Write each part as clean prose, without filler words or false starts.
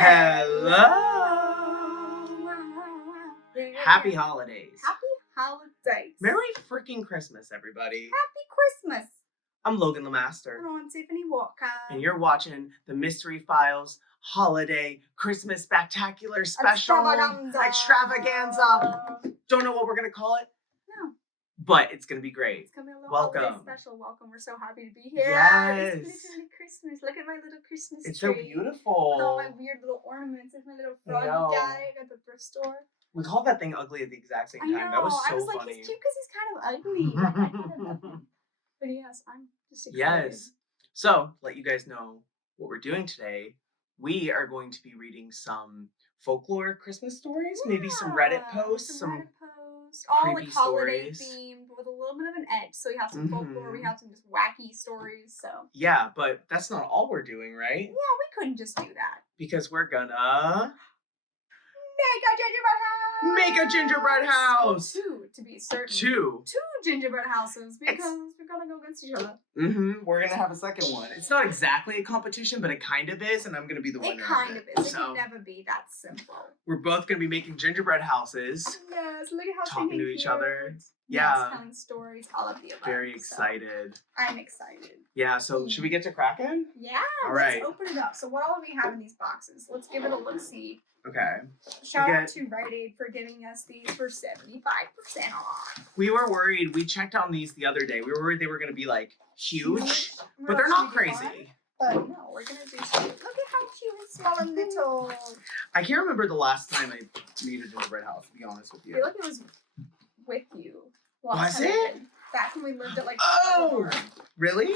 Hello. Happy holidays. Happy holidays. Merry freaking Christmas, everybody. Happy Christmas. I'm Logan LaMaster. And I'm Tiffany Volk. And you're watching the Mystery Files Holiday Christmas Spectacular Special Extravaganza. Don't know what we're going to call it. No. But it's going to be great. It's going to be a little Welcome. holiday special. Welcome. We're so happy to be here. Yes. It's literally Christmas. Look at my little Christmas It's tree. so beautiful. With all my weird little ornaments. There's my little froggy guy at the thrift store. We called that thing ugly at the exact same time. I know. That was so I was like, funny. he's cute because he's kind of ugly. Like, I kind of love him. But yes, I'm just excited. Yes. So, let you guys know what we're doing today. We are going to be reading some folklore Christmas stories, maybe some Reddit posts, some Reddit posts, all like holiday stories. themed with a little bit of an edge. So we have some folklore, we have some just wacky stories. So yeah, but that's not all we're doing, right? yeah, we couldn't just do that because we're gonna make a gingerbread house. Two, to be certain. Two gingerbread houses because we're gonna go against each other. We're gonna have a second one. It's not exactly a competition, but it kind of is, and I'm gonna be the winner. It kind of is. So, it can never be that simple. We're both gonna be making gingerbread houses. Yes, look at how talking to each other. Yeah. Yeah. Telling stories, all of the above. Very excited. So I'm excited. Yeah, so should we get to cracking? Yeah, all let's right. open it up. So what all do we have in these boxes? Let's give it a look-see. Okay. Shout out to Rite Aid for giving us these for 75% off. We were worried. We checked on these the other day. We were worried they were going to be like huge, but they're not crazy. But no, we're going to do some. Look at how cute and small and little. I can't remember the last time I made a gingerbread house, to be honest with you. I feel like it was with you. Was it? Back when we lived at like. Oh! Really?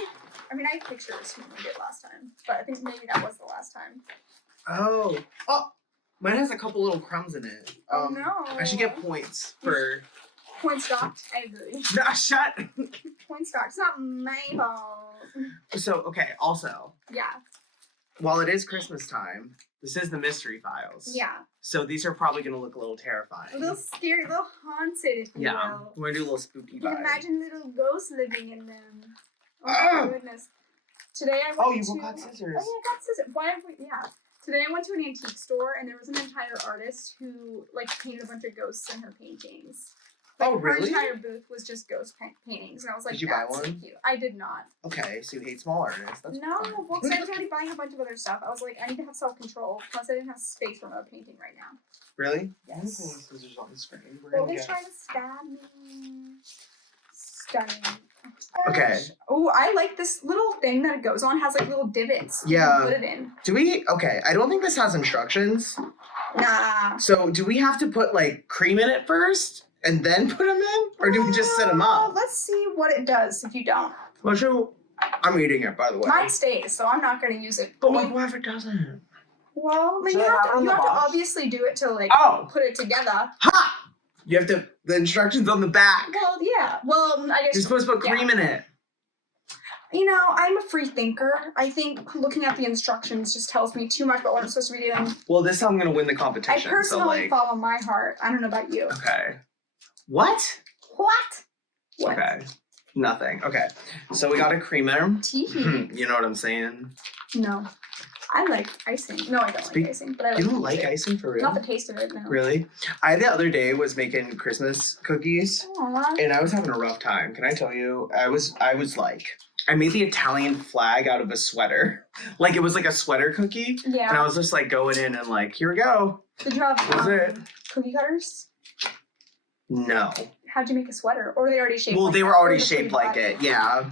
I mean, I have pictures when we did last time, but I think maybe that was the last time. Oh. Mine has a couple little crumbs in it. Oh no. I should get points for. Points docked. I agree. No, shut. Points docked. It's not my fault. So, okay, also. Yeah. While it is Christmas time, this is the Mystery Files. Yeah. So these are probably going to look a little terrifying. A little scary, a little haunted, if you will. We're going to do a little spooky vibe. You can imagine little ghosts living in them. Oh my goodness. Today I went you got scissors. Oh yeah, I got scissors. Why have we, yeah. Today I went to an antique store and there was an entire artist who like painted a bunch of ghosts in her paintings. Like, oh really? Her entire booth was just ghost paintings, and I was like, did you buy one? So cute. I did not. Okay, so you hate small artists. That's no, fine. well, because I was already buying a bunch of other stuff. I was like, I need to have self-control. Plus, I didn't have space for another painting right now. Really? Yes. Scissors on the screen. Well, they trying to stab me. Stunning. Okay. Oh, I like this little thing that it goes on. It has like little divots. Yeah. You can put it in. Do we? Okay, I don't think this has instructions. Nah. So do we have to put like cream in it first and then put them in, or do we just set them up? Let's see what it does if you don't. Well, sure. I'm eating it, by the way. Mine stays, so I'm not going to use it. But what if it doesn't? Well, I mean, So you have to box? obviously do it to like put it together. Ha! You have to, the instructions on the back. Well, yeah. Well, I guess. You're supposed to put cream in it. You know, I'm a free thinker. I think looking at the instructions just tells me too much about what I'm supposed to be doing. Well, this is how I'm going to win the competition. I personally follow my heart. I don't know about you. Okay. What? What? Okay. Nothing. Okay. So we got a creamer. Tea. You know what I'm saying? No. I like icing. No, I don't like icing. But I like You don't like icing for real? Not the taste of it, no. Really? I the other day was making Christmas cookies. Aww. And I was having a rough time. Can I tell you? I was like, I made the Italian flag out of a sweater. Like it was like a sweater cookie. Yeah. And I was just like going in and like, here we go. Did you have That was it. cookie cutters? No. How'd you make a sweater? Or were they already shaped Well, like they that? were Or already the shaped like pre-bought? it, yeah.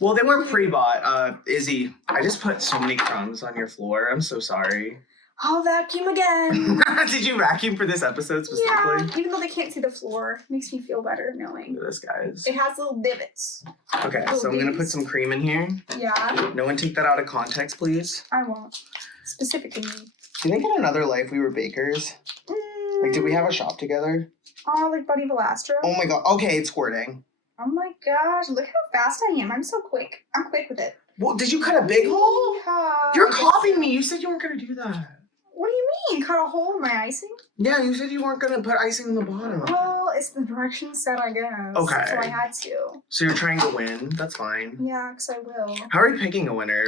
Well, they weren't pre-bought. Izzy, I just put so many crumbs on your floor. I'm so sorry. I'll vacuum again. Did you vacuum for this episode specifically? Yeah, even though they can't see the floor. Makes me feel better knowing. Look at this, guys. It has little divots. Okay, so I'm going to put some cream in here. Yeah. No one take that out of context, please. I won't. Specifically me. Do you think in another life we were bakers? Like, did we have a shop together? Oh, like Buddy LaMaster? Oh my god. Okay, it's squirting. Oh my gosh, look how fast I am. I'm so quick. I'm quick with it. Well, did you cut a big hole? Yeah, You're copying me. You said you weren't going to do that. What do you you mean? Cut a hole in my icing? Yeah, you said you weren't gonna put icing in the bottom. Well, it's the directions set, I guess. Okay. So I had to. So you're trying to win. That's fine. Yeah, because I will. How are we picking a winner?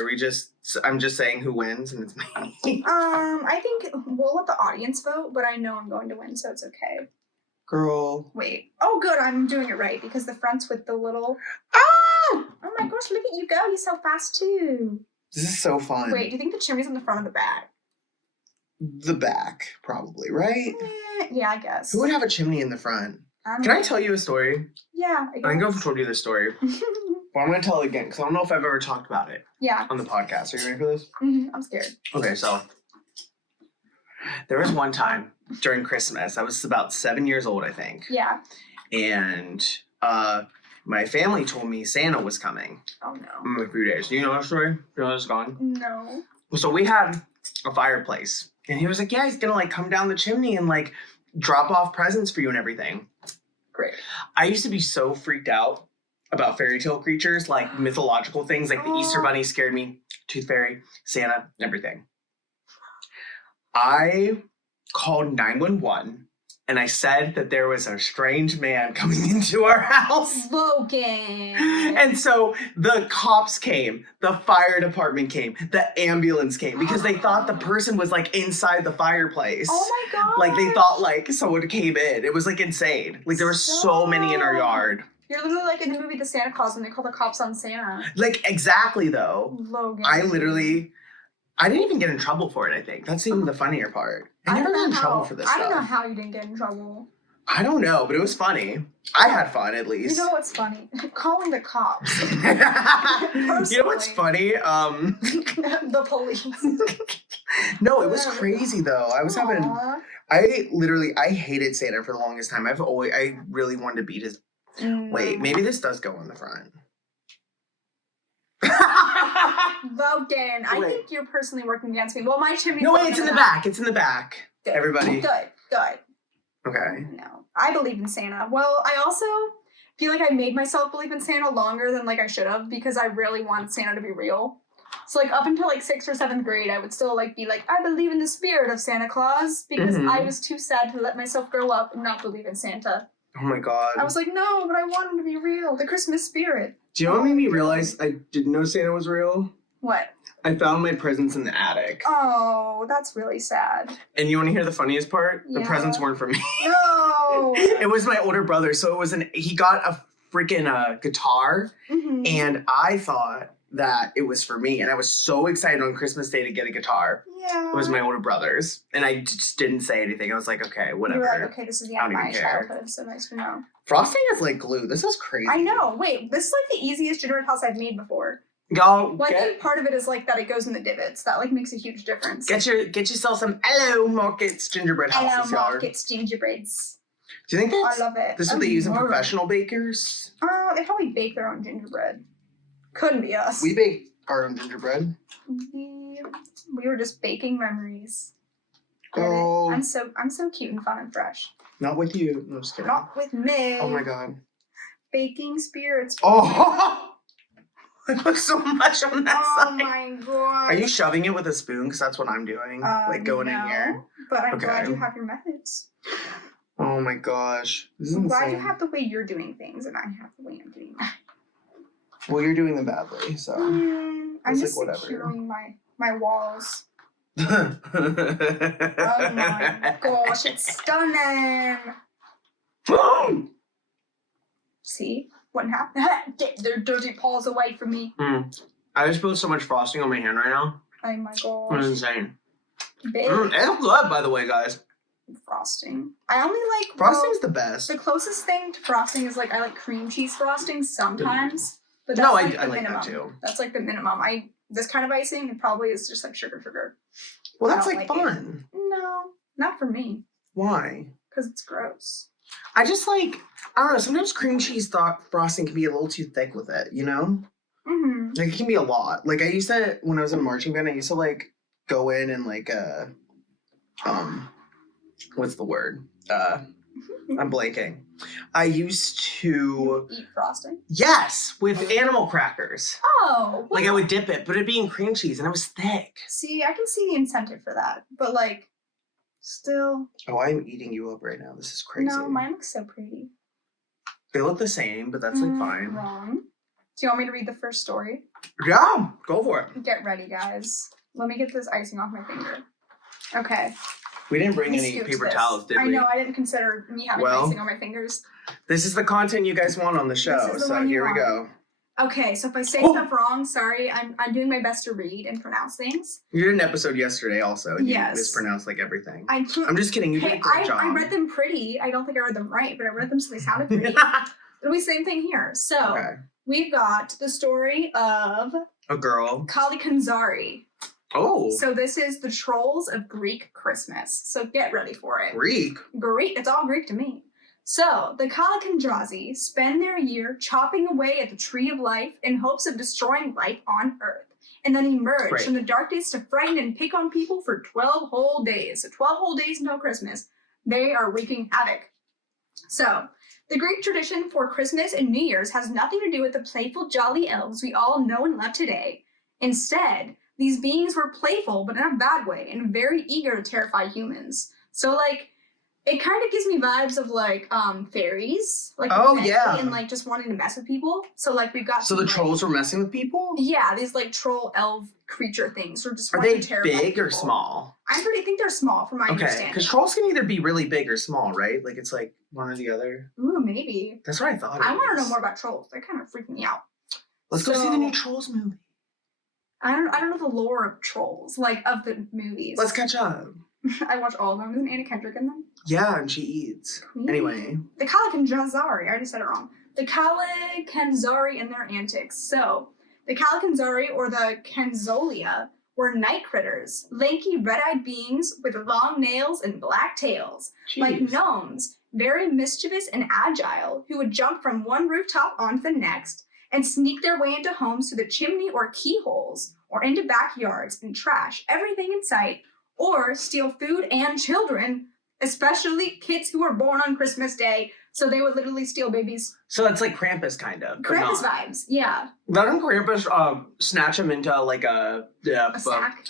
I'm just saying who wins and it's me. I think we'll let the audience vote, but I know I'm going to win, so it's okay. Girl. Wait. Oh, good. I'm doing it right because the front's with the little. Oh! Oh my gosh! Look at you go. You're so fast too. This is so fun. Wait. Do you think the chimney's on the front or the back? The back, probably, right? Yeah, I guess. Who would have a chimney in the front? Can Can I tell you a story? Yeah. I think I've told you this story. But I'm going to tell it again because I don't know if I've ever talked about it Yeah. on the podcast. Are you ready for this? I'm scared. Okay, so there was one time during Christmas. I was about 7 years old, I think. Yeah. And my family told me Santa was coming Oh no. in a few days. Do you know that story? Do you know it's gone? No. So we had a fireplace. And he was like, yeah, he's going to like come down the chimney and like drop off presents for you and everything. Great. I used to be so freaked out about fairy tale creatures, like mythological things, like the Easter Bunny scared me, Tooth Fairy, Santa, everything. I called 911 and I said that there was a strange man coming into our house. Logan. And so the cops came, the fire department came, the ambulance came because they thought the person was like inside the fireplace. Oh my god. Like they thought like someone came in. It was like insane. Like there were so many in our yard. You're literally like in the movie The Santa Claus when they call the cops on Santa. Like exactly though. Logan. I didn't even get in trouble for it, I think. That's even the funnier part. I never got in trouble for this stuff. I don't know how you didn't get in trouble. I don't know, but it was funny. I had fun at least. You know what's funny? Calling the cops. You know what's funny? The police. No, it was crazy though. I hated Santa for the longest time. I really wanted to beat his. Wait, maybe this does go on the front. Logan, I think you're personally working against me. Well, my chimney. No, wait, it's in the back. It's in the back. Good. Everybody. Good. Okay. No, I believe in Santa. Well, I also feel like I made myself believe in Santa longer than like I should have because I really wanted Santa to be real. So like up until like 6th or 7th grade, I would still like be like, I believe in the spirit of Santa Claus because I was too sad to let myself grow up and not believe in Santa. Oh my god. I was like, no, but I want him to be real. The Christmas spirit. Do you know what made me realize I didn't know Santa was real? What? I found my presents in the attic. Oh, that's really sad. And you want to hear the funniest part? Yeah. The presents weren't for me. No. It was my older brother. So he got a freaking guitar. And I thought that it was for me. And I was so excited on Christmas Day to get a guitar. Yeah. It was my older brother's. And I just didn't say anything. I was like, okay, whatever. You were like, okay, this is the end of my childhood. So nice to know. Frosting is like glue. This is crazy. I know. Wait, this is like the easiest gingerbread house I've made before. Y'all I think part of it is like that it goes in the divots. That like makes a huge difference. Get yourself some Hello Markets gingerbread houses, Hello y'all. Markets gingerbreads. Do you think I love it. this is what they use in professional bakers? They probably bake their own gingerbread. Couldn't be us. We bake our own gingerbread. We were just baking memories. Oh. I'm so cute and fun and fresh. Not with you. No, just kidding. Not with me. Oh my god. Baking spirits. Oh! I put so much on that side. Oh my god. Are you shoving it with a spoon? Because that's what I'm doing. Like going in here. But I'm glad you have your methods. Oh my gosh. This is I'm insane. glad you have the way you're doing things and I have the way I'm doing them. Well, you're doing them badly, so. I'm just like, securing my walls. Oh Oh my gosh, it's stunning. See? Wouldn't happen. Get their dirty paws away from me. I just put so much frosting on my hand right now. Oh my It's gosh. insane. Big It's good, by the way, guys. frosting. I only like Frosting's the best. the closest thing to frosting is like I like cream cheese frosting sometimes. But that's No, like I the like minimum. that too. That's like the minimum. This kind of icing it probably is just like sugar. Well, I that's don't like like it. fun. No, not for me. Why? Because it's gross. I just like, I don't know, sometimes cream cheese frosting can be a little too thick with it, you know? Like, it can be a lot. Like, I used to, when I was in a marching band, I used to, like, go in and, like, what's the word? I'm blanking. I used to... Eat frosting? Yes! With animal crackers. Oh! Like, I would dip it, but it'd be in cream cheese, and it was thick. See, I can see the incentive for that. But, like, Still. Oh, I'm eating you up right now. This is crazy. No, mine looks so pretty. They look the same, but that's like fine. Wrong. Do you want me to read the first story? Yeah, go for it. Get ready, guys. Let me get this icing off my finger. Okay. We didn't bring any paper towels, did we? I know, I didn't consider me having icing on my fingers. This is the content you guys want on the show, so here we go. Okay, so if I say stuff wrong, sorry. I'm doing my best to read and pronounce things. You did an episode yesterday also, and you mispronounced like everything. I'm just kidding, you did a great job. I read them pretty. I don't think I read them right, but I read them so they sounded pretty. It'll be the same thing here. So, we've got the story of... a girl. Kali Kanzari. Oh. So this is the Trolls of Greek Christmas. So get ready for it. Greek? Greek. It's all Greek to me. So the Kali Kanzari spend their year chopping away at the tree of life in hopes of destroying life on Earth, and then emerge from the dark days to frighten and pick on people for 12 whole days. So 12 whole days until Christmas. They are wreaking havoc. So the Greek tradition for Christmas and New Year's has nothing to do with the playful, jolly elves we all know and love today. Instead, these beings were playful, but in a bad way, and very eager to terrify humans. So, like, it kind of gives me vibes of, like, fairies. Like, and, like, just wanting to mess with people. So, like, we've got... So the trolls were messing with people? Yeah, these, like, troll elf creature things. Are they big or small? I think they're small, from my understanding. Because trolls can either be really big or small, right? Like, it's, like, one or the other. Ooh, maybe. That's what I thought. I want to know more about trolls. They're kind of freaking me out. Let's go see the new Trolls movie. I don't know the lore of trolls, like, of the movies. Let's catch up. I watch all of them. Isn't Anna Kendrick in them? Yeah, and she eats. Anyway. The Kali Kanzari. I already said it wrong. The Kali Kanzari and their antics. So, the Kali Kanzari, or the Kanzolia, were night critters. Lanky, red-eyed beings with long nails and black tails. Jeez. Like gnomes. Very mischievous and agile, who would jump from one rooftop onto the next, and sneak their way into homes through the chimney or keyholes, or into backyards and trash everything in sight, or steal food and children, especially kids who were born on Christmas Day. So they would literally steal babies. So that's like Krampus, kind of. Krampus vibes, yeah. Doesn't Krampus snatch them into like a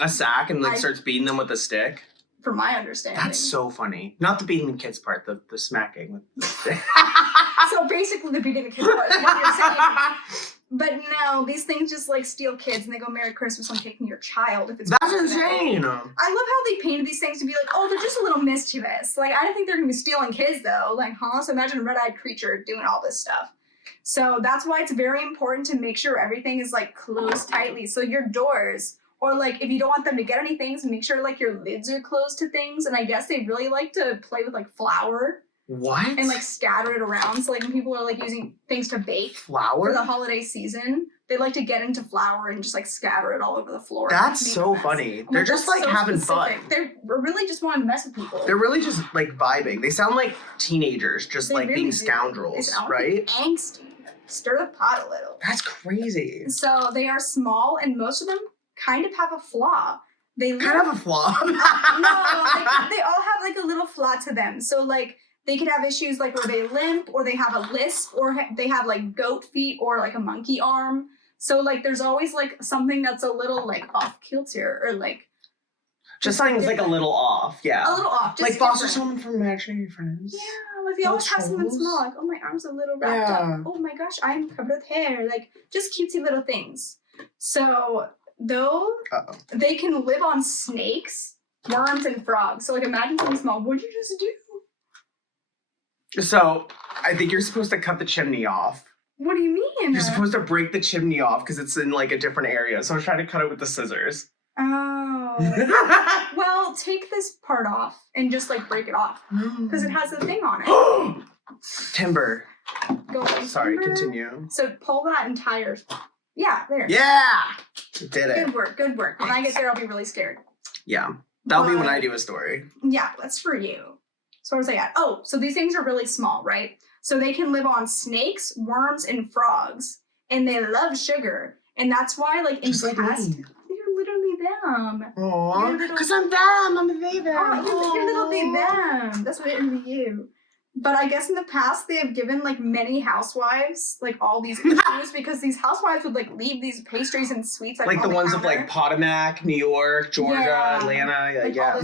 sack and like starts beating them with a stick? From my understanding. That's so funny. Not the beating the kids part, the smacking with the stick. So basically the beating the kids part is what you're saying. But no, these things just like steal kids and they go Merry Christmas on taking your child. If it's That's insane. I love how they painted these things to be like, oh, they're just a little mischievous. Like, I didn't think they're gonna be stealing kids though. Like, huh? So imagine a red-eyed creature doing all this stuff. So that's why it's very important to make sure everything is like closed tightly. So your doors, or like if you don't want them to get any things, make sure like your lids are closed to things. And I guess they really like to play with like flour. What? And like scatter it around. So like when people are like using things to bake flour for the holiday season, they like to get into flour and just like scatter it all over the floor. That's so funny. They're just like having fun. They really just want to mess with people. They're really just like vibing. They sound like teenagers, just like being scoundrels, they sound right? Like angsty. Stir the pot a little. That's crazy. So they are small, and most of them kind of have a flaw. They have a flaw. No, like, they all have like a little flaw to them. So like they could have issues like where they limp, or they have a lisp, or they have like goat feet, or like a monkey arm. So like there's always like something that's a little like off kilter, or like just something's like a little off. Yeah, a little off. Just like foster someone from imaginary friends. Yeah, like they always have something small. Like, oh, my arm's a little wrapped up. Oh my gosh, I'm covered with hair. Like just cutesy little things. So though they can live on snakes, worms, and frogs. So like imagine something small. What'd you just do? So, I think you're supposed to cut the chimney off. What do you mean? You're supposed to break the chimney off because it's in like a different area. So I was trying to cut it with the scissors. Oh. Well, take this part off and just like break it off because it has a thing on it. Timber. Sorry, timber. Continue. So pull that entire. Yeah, there. Yeah! Did it. Good work, good work. When I get there, I'll be really scared. Yeah. That'll be when I do a story. Yeah, that's for you. So where was I at? Oh, so these things are really small, right? So they can live on snakes, worms, and frogs. And they love sugar. And that's why, like, in just past, like they're literally them. Aww. Because I'm them. I'm a they them. Oh, you're little they them. That's literally you. But I guess in the past they have given like many housewives like all these issues because these housewives would like leave these pastries and sweets like the ones of like Potomac, New York, Georgia, Atlanta, yeah.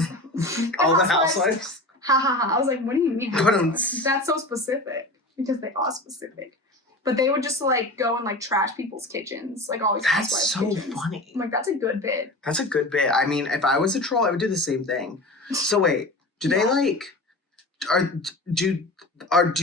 All the housewives. Ha ha ha! I was like, what do you mean? Housewives? That's so specific because they are specific. But they would just like go and like trash people's kitchens, like all these housewives' kitchens. That's so funny. I'm like, that's a good bit. That's a good bit. I mean, if I was a troll, I would do the same thing. So wait, do they like? Do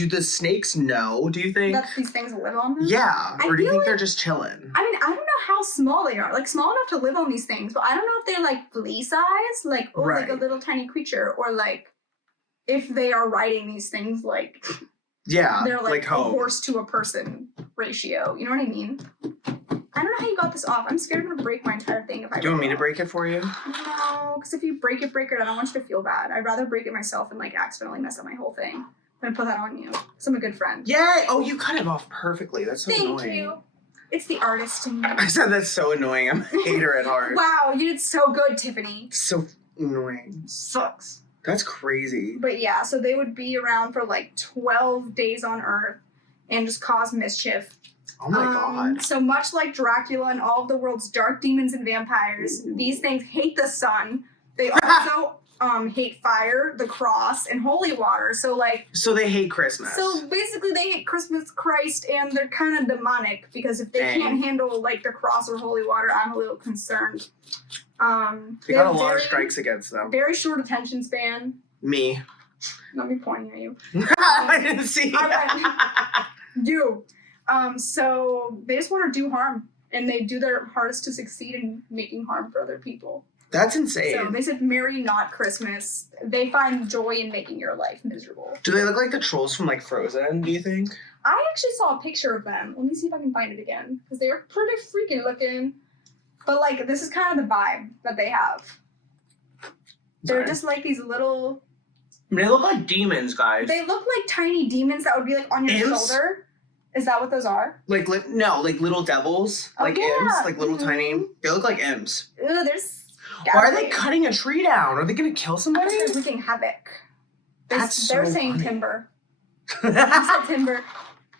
the snakes know? Do you think that these things live on them? Yeah, or do you think they're just chilling? I mean, I don't know how small they are. Like small enough to live on these things, but I don't know if they're like flea size, like like a little tiny creature, or like if they are riding these things like they're like a horse to a person ratio. You know what I mean? I don't know how you got this off. I'm scared I'm gonna break my entire thing if I. Do you want me to break it for you? No, because if you break it, I don't want you to feel bad. I'd rather break it myself and like accidentally mess up my whole thing than put that on you. Because I'm a good friend. Yay! Oh, you cut it off perfectly. That's so annoying. Thank you. It's the artist in me. I said that's so annoying. I'm a hater at heart. Wow, you did so good, Tiffany. So annoying. Sucks. That's crazy. But yeah, so they would be around for like 12 days on Earth and just cause mischief. Oh my god. So much like Dracula and all of the world's dark demons and vampires, these things hate the sun. They also hate fire, the cross, and holy water. So they hate Christmas. So basically they hate Christmas, Christ, and they're kind of demonic because if they can't handle like the cross or holy water, I'm a little concerned. They got a lot of strikes against them. Very short attention span. Me. Not me pointing at you. I didn't see you. So they just want to do harm, and they do their hardest to succeed in making harm for other people. That's insane. So they said, "Merry not Christmas." They find joy in making your life miserable. Do they look like the trolls from like Frozen? Do you think? I actually saw a picture of them. Let me see if I can find it again because they were pretty freaky looking. But like, this is kind of the vibe that they have. They're just like these little. They look like demons, guys. They look like tiny demons that would be like on your shoulder. Is that what those are? Like little devils, imps, like little tiny. They look like imps. Ew, there's. Why are they cutting a tree down? Are they gonna kill somebody? They're wreaking havoc. They're saying funny. timber. You said timber.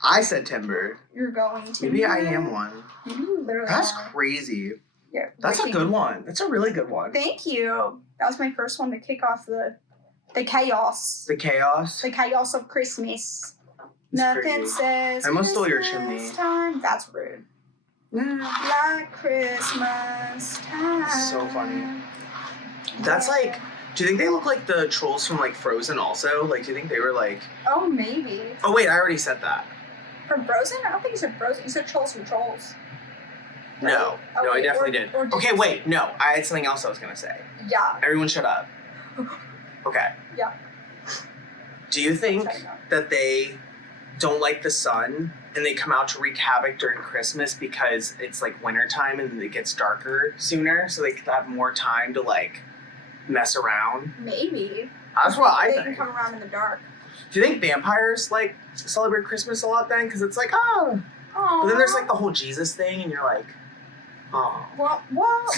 I said timber. You're going to. Maybe I am one. You literally That's are. Crazy. Yeah, that's a good one. That's a really good one. Thank you. That was my first one to kick off the chaos. The chaos? The chaos of Christmas. It's Nothing crazy. Says I almost stole your Christmas chimney. Time. That's rude. Like Christmas time. So funny. That's like, do you think they look like the trolls from like Frozen also? Like, do you think they were like... Oh, maybe. Oh wait, I already said that. From Frozen? I don't think you said Frozen. You said trolls from Trolls. Right? No. No, I definitely did. Okay, wait, no. I had something else I was going to say. Yeah. Everyone shut up. Okay. Yeah. Do you think that they don't like the sun and they come out to wreak havoc during Christmas because it's like wintertime and it gets darker sooner so they can have more time to like mess around? Maybe. That's what I think. They can come around in the dark. Do you think vampires like celebrate Christmas a lot then? Because it's like, oh. Aww. But then there's like the whole Jesus thing and you're like, oh. Well,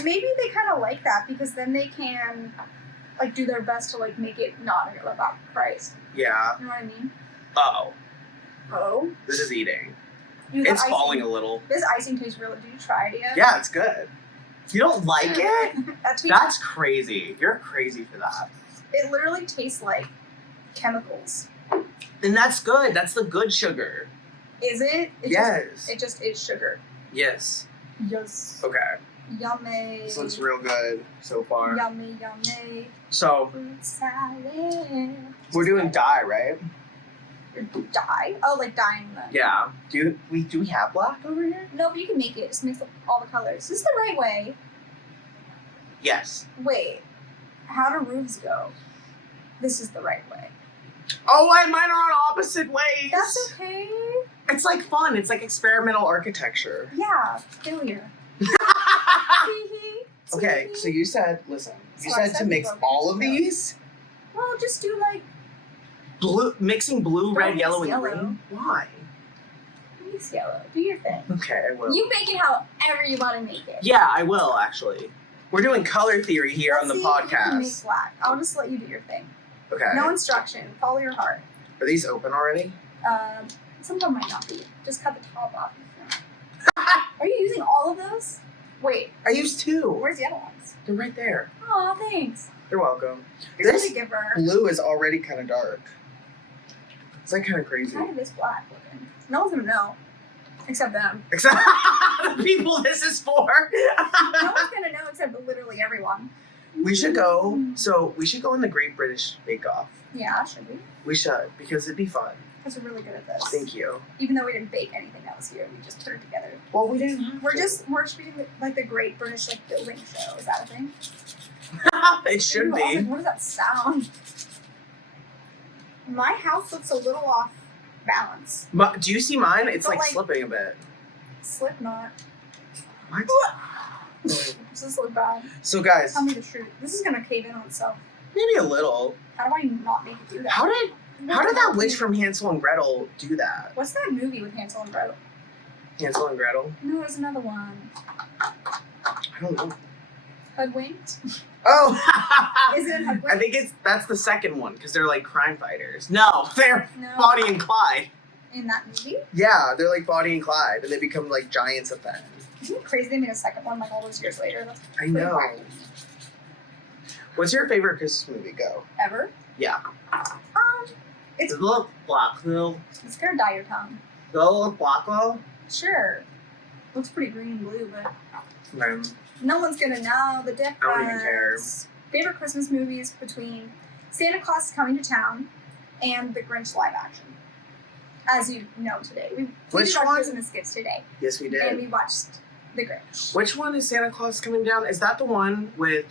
maybe they kind of like that because then they can like do their best to like make it not about Christ. Yeah. You know what I mean? Uh-oh. Oh? This is eating. It's falling a little. This icing tastes real. Did you try it yet? Yeah, it's good. You don't like it? That's crazy. You're crazy for that. It literally tastes like chemicals. And that's good. That's the good sugar. Is it? Yes. It just is sugar. Yes. Yes. Okay. Yummy. This looks real good so far. Yummy, yummy. So, fruit salad. We're doing dye, right? Dye? Oh, like dyeing them. Yeah. Do we have black over here? No, but you can make it. Just mix up all the colors. Is this the right way? Yes. Wait. How do roofs go? This is the right way. Oh, mine are on opposite ways. That's okay. It's like fun. It's like experimental architecture. Yeah. Failure. Okay, so you said, listen, you said to mix all of these? Well, just do like... Mixing blue, red, yellow, and yellow. green? Why? Mix yellow. Do your thing. Okay, I will. You make it however you want to make it. Yeah, I will, actually. We're doing color theory here on the podcast. You can make black. I'll just let you do your thing. Okay. No instruction. Follow your heart. Are these open already? Some of them might not be. Just cut the top off. Are you using all of those? Wait. I used 2. Where's the other ones? They're right there. Oh, thanks. You're welcome. You're This such a giver. blue is already kind of dark. It's like kind of crazy. It kind of is black looking. No one's gonna know. Except them. Except the people this is for. No one's gonna know except literally everyone. We should go. So we should go in the Great British Bake Off. Yeah, should we? We should, because it'd be fun. Because we're really good at this. Thank you. Even though we didn't bake anything that was here, we just put it together. Well, we didn't have We're to. treating it like the Great British Building Show. Is that a thing? It should Ooh, I was be. like, what does that sound? My house looks a little off balance. Do you see mine? It's But, like slipping a bit. Slipknot. What? Does this look bad? So guys, Tell me the truth. This is gonna cave in on itself. maybe a little. How do I not make it do that? How did that witch from Hansel and Gretel do that? What's that movie with Hansel and Gretel? Hansel and Gretel? No, there's another one. I don't know. Hoodwinked? Oh! Is it Hoodwinked? I think that's the second one, because they're like crime fighters. No, they're No. Bonnie and Clyde. In that movie? Yeah, they're like Bonnie and Clyde, and they become like giants at the end. Isn't it crazy they made a second one like all those years later? That's I pretty know. wacky. What's your favorite Christmas movie? Go. Ever? Yeah. It's Look, Blackville. it's gonna dye your tongue. Go, Blackwell. Sure. Looks pretty green and blue, but Um, no one's gonna know the difference. I don't even care. Favorite Christmas movies between Santa Claus is Coming to Town and The Grinch live action. As you know today. We Which did our one? Christmas gifts today. yes, we And did. we watched The Grinch. Which one is Santa Claus coming down? Is that the one with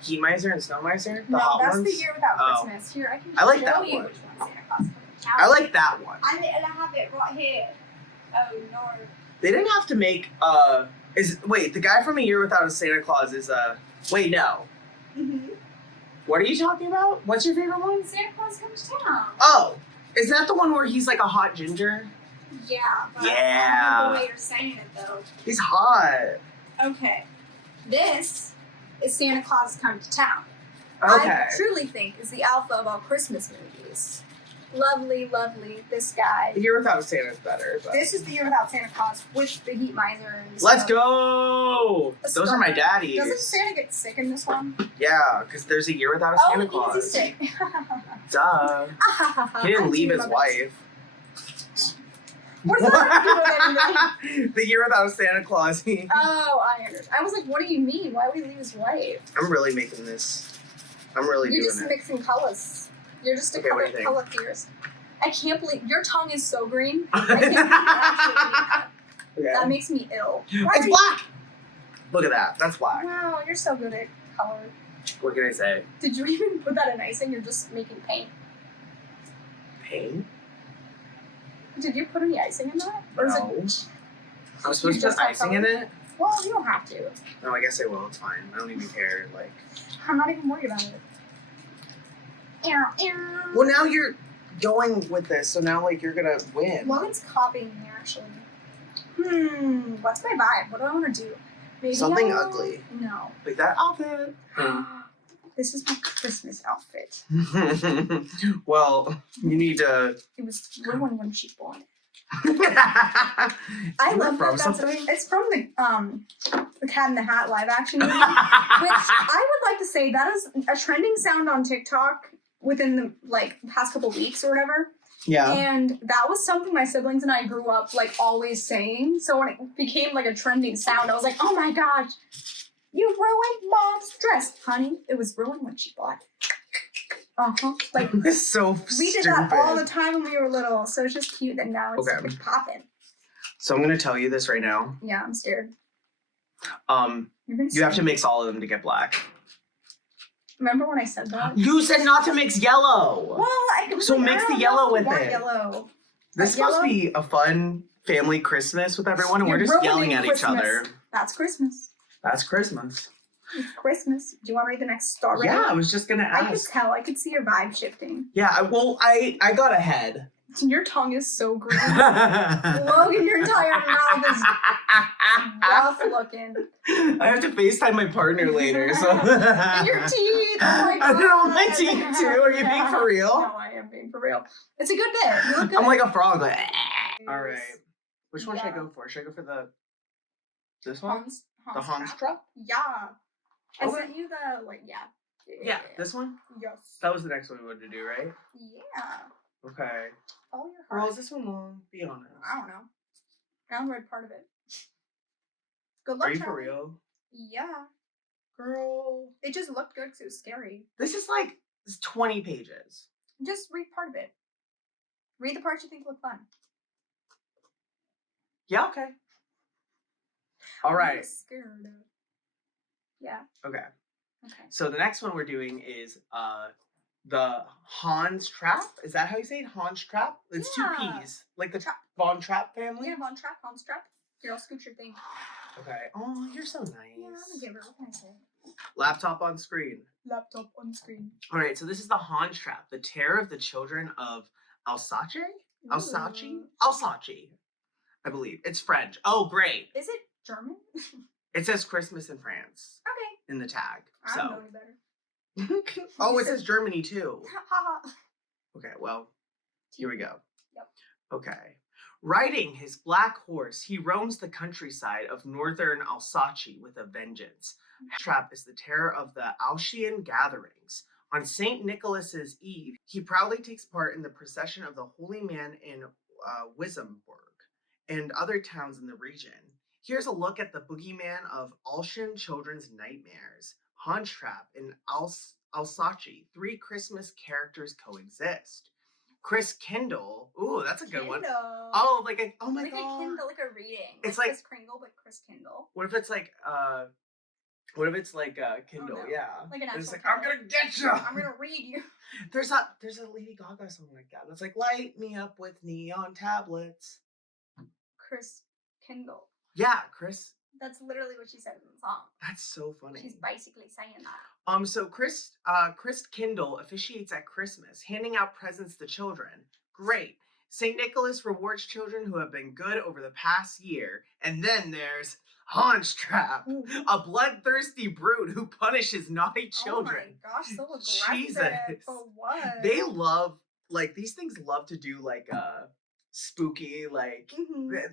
Heat Miser and Snow Miser? The No, hot that's ones? The Year Without Oh. Christmas. Here, I can I like show that you one. which one Santa Claus is Coming to Town. I like that one. I have it right here. Oh no. They didn't have to make wait, the guy from A Year Without a Santa Claus is wait, no. Mm-hmm. What are you talking about? What's your favorite one? Santa Claus Comes to Town. Oh, is that the one where he's like a hot ginger? Yeah, but Yeah. I don't know the way you're saying it though. He's hot. Okay. This is Santa Claus Come to Town. Okay. I truly think is the alpha of all Christmas movies. Lovely, lovely, this guy. The Year Without a Santa is better. But... This is The Year Without Santa Claus with the Heat Miser. And Let's stuff. go! Let's Those go. are my daddies. Doesn't Santa get sick in this one? Yeah, because there's A Year Without a Santa Oh, Claus. easy sick. Duh. He didn't leave his wife. What does that have to do with anything? The Year Without a Santa Claus. Oh, I understand. I was like, what do you mean? Why would he leave his wife? I'm really making this. I'm really You're doing just it. mixing colors. You're just a Okay, what do you think? color theorist. I can't believe your tongue is so green. I can't believe you actually did that. Okay. That makes me ill. Why It's are you- black! Look at that. That's black. Wow, you're so good at color. What can I say? Did you even put that in icing? You're just making paint. Pain? Did you put any icing in that? Or is it? No. I was You supposed to just put have icing in color? it? Well, you don't have to. No, I guess I will. It's fine. I don't even care. Like. I'm not even worried about it. Well, now you're going with this, so now like you're gonna win. Logan's copying me actually. What's my vibe? What do I want to do? Maybe Something I'll- ugly. No. Like that outfit. This is my Christmas outfit. Well, you need to. It was ruined when she bought it. I I love from that. something. It's from the Cat in the Hat live action movie, which I would like to say that is a trending sound on TikTok within the past couple weeks or whatever. Yeah. And that was something my siblings and I grew up always saying. So when it became a trending sound, I was like, oh my gosh, you ruined Mom's dress, honey. It was ruined when she bought it. It's so We did stupid. that all the time when we were little. So it's just cute that now it's Okay. popping. So I'm gonna tell you this right now. Yeah, I'm scared. You have to mix all of them to get black. Remember when I said that? You said not to mix yellow. Well, I So mix the yellow with it. Yellow. This is supposed to be a fun family Christmas with everyone, and we're You're just yelling ruining at Christmas. each other. That's Christmas. That's Christmas. It's Christmas. Do you want to read the next story? Yeah, I was just gonna I could ask. tell. I could see your vibe shifting. Yeah, I got ahead. Your tongue is so green. Logan, your entire mouth is rough looking. I have to FaceTime my partner later, so. And your teeth. Oh my god. I know my teeth too. Are you being for real? No, I am being for real. It's a good bit. You look good. I'm like a frog. Like, all right. Which one should I go for? Should I go for this one? The Hans trap? Yeah. I sent you the Yeah, this one? Yes. That was the next one we wanted to do, right? Yeah. Okay. Follow your Girl, heart. is this one long? Be honest. I don't know. I only read part of it. Good luck, Are you for Charlie. real? Yeah. Girl. It just looked good because it was scary. This is like 20 pages. Just read part of it. Read the parts you think look fun. Yeah, okay. All right. I'm scared. Yeah. Okay. Okay. So the next one we're doing is the Hans Trap. Is that how you say it? Hans Trap? It's two P's. Like the Von Trapp family? Yeah, Von Trapp, Hans Trapp. Here, I'll scoot your thing. Okay. Oh, you're so nice. Yeah, I'm a giver. What can I say? Laptop on screen. Laptop on screen. All right, so this is the Hans Trap, the terror of the children of Alsace? Alsace, I believe. It's French. Oh, great. Is it German? It says Christmas in France. Okay. In the tag. I don't know any better. Oh, it says Germany too. Haha. Okay, well, here we go. Yep. Okay. Riding his black horse, he roams the countryside of northern Alsace with a vengeance. Trap is the terror of the Alsacian gatherings. On St. Nicholas's Eve, he proudly takes part in the procession of the Holy Man in Wissembourg and other towns in the region. Here's a look at the boogeyman of Alsatian children's nightmares. Hans Trap in Alsace, 3 Christmas characters coexist. Chris Kindle. Ooh, that's a good one. Oh, oh my god. Like a Kindle, like a reading. It's like Chris Kringle, but Chris Kindle. What if it's like Kindle? Oh, no. Yeah. Like an actual. It's like Kindle. I'm gonna get you. I'm gonna read you. There's a Lady Gaga song like that. That's like light me up with neon tablets. Chris Kindle. Yeah, Chris. That's literally what she said in the song. That's so funny. She's basically saying that. So Chris Kindle officiates at Christmas, handing out presents to children. Great. St. Nicholas rewards children who have been good over the past year. And then there's Hans Trap, a bloodthirsty brute who punishes naughty children. Oh my gosh, so aggressive. Jesus. For what? They love, these things love to do, spooky,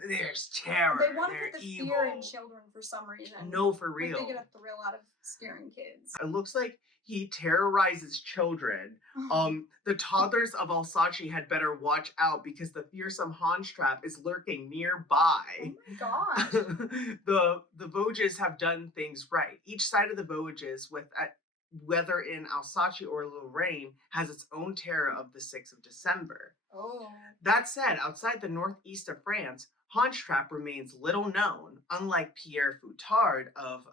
there's terror. They want to put the evil. fear in children for some reason. No, for real. Like they get a thrill out of scaring kids. It looks like he terrorizes children. The toddlers of Alsace had better watch out because the fearsome Hans Trap is lurking nearby. Oh my gosh. The Vosges have done things right. Each side of the Vosges, whether in Alsace or Lorraine, has its own terror of the 6th of December. Oh. That said, outside the northeast of France, Hans Trap remains little known, unlike Pierre Foutard of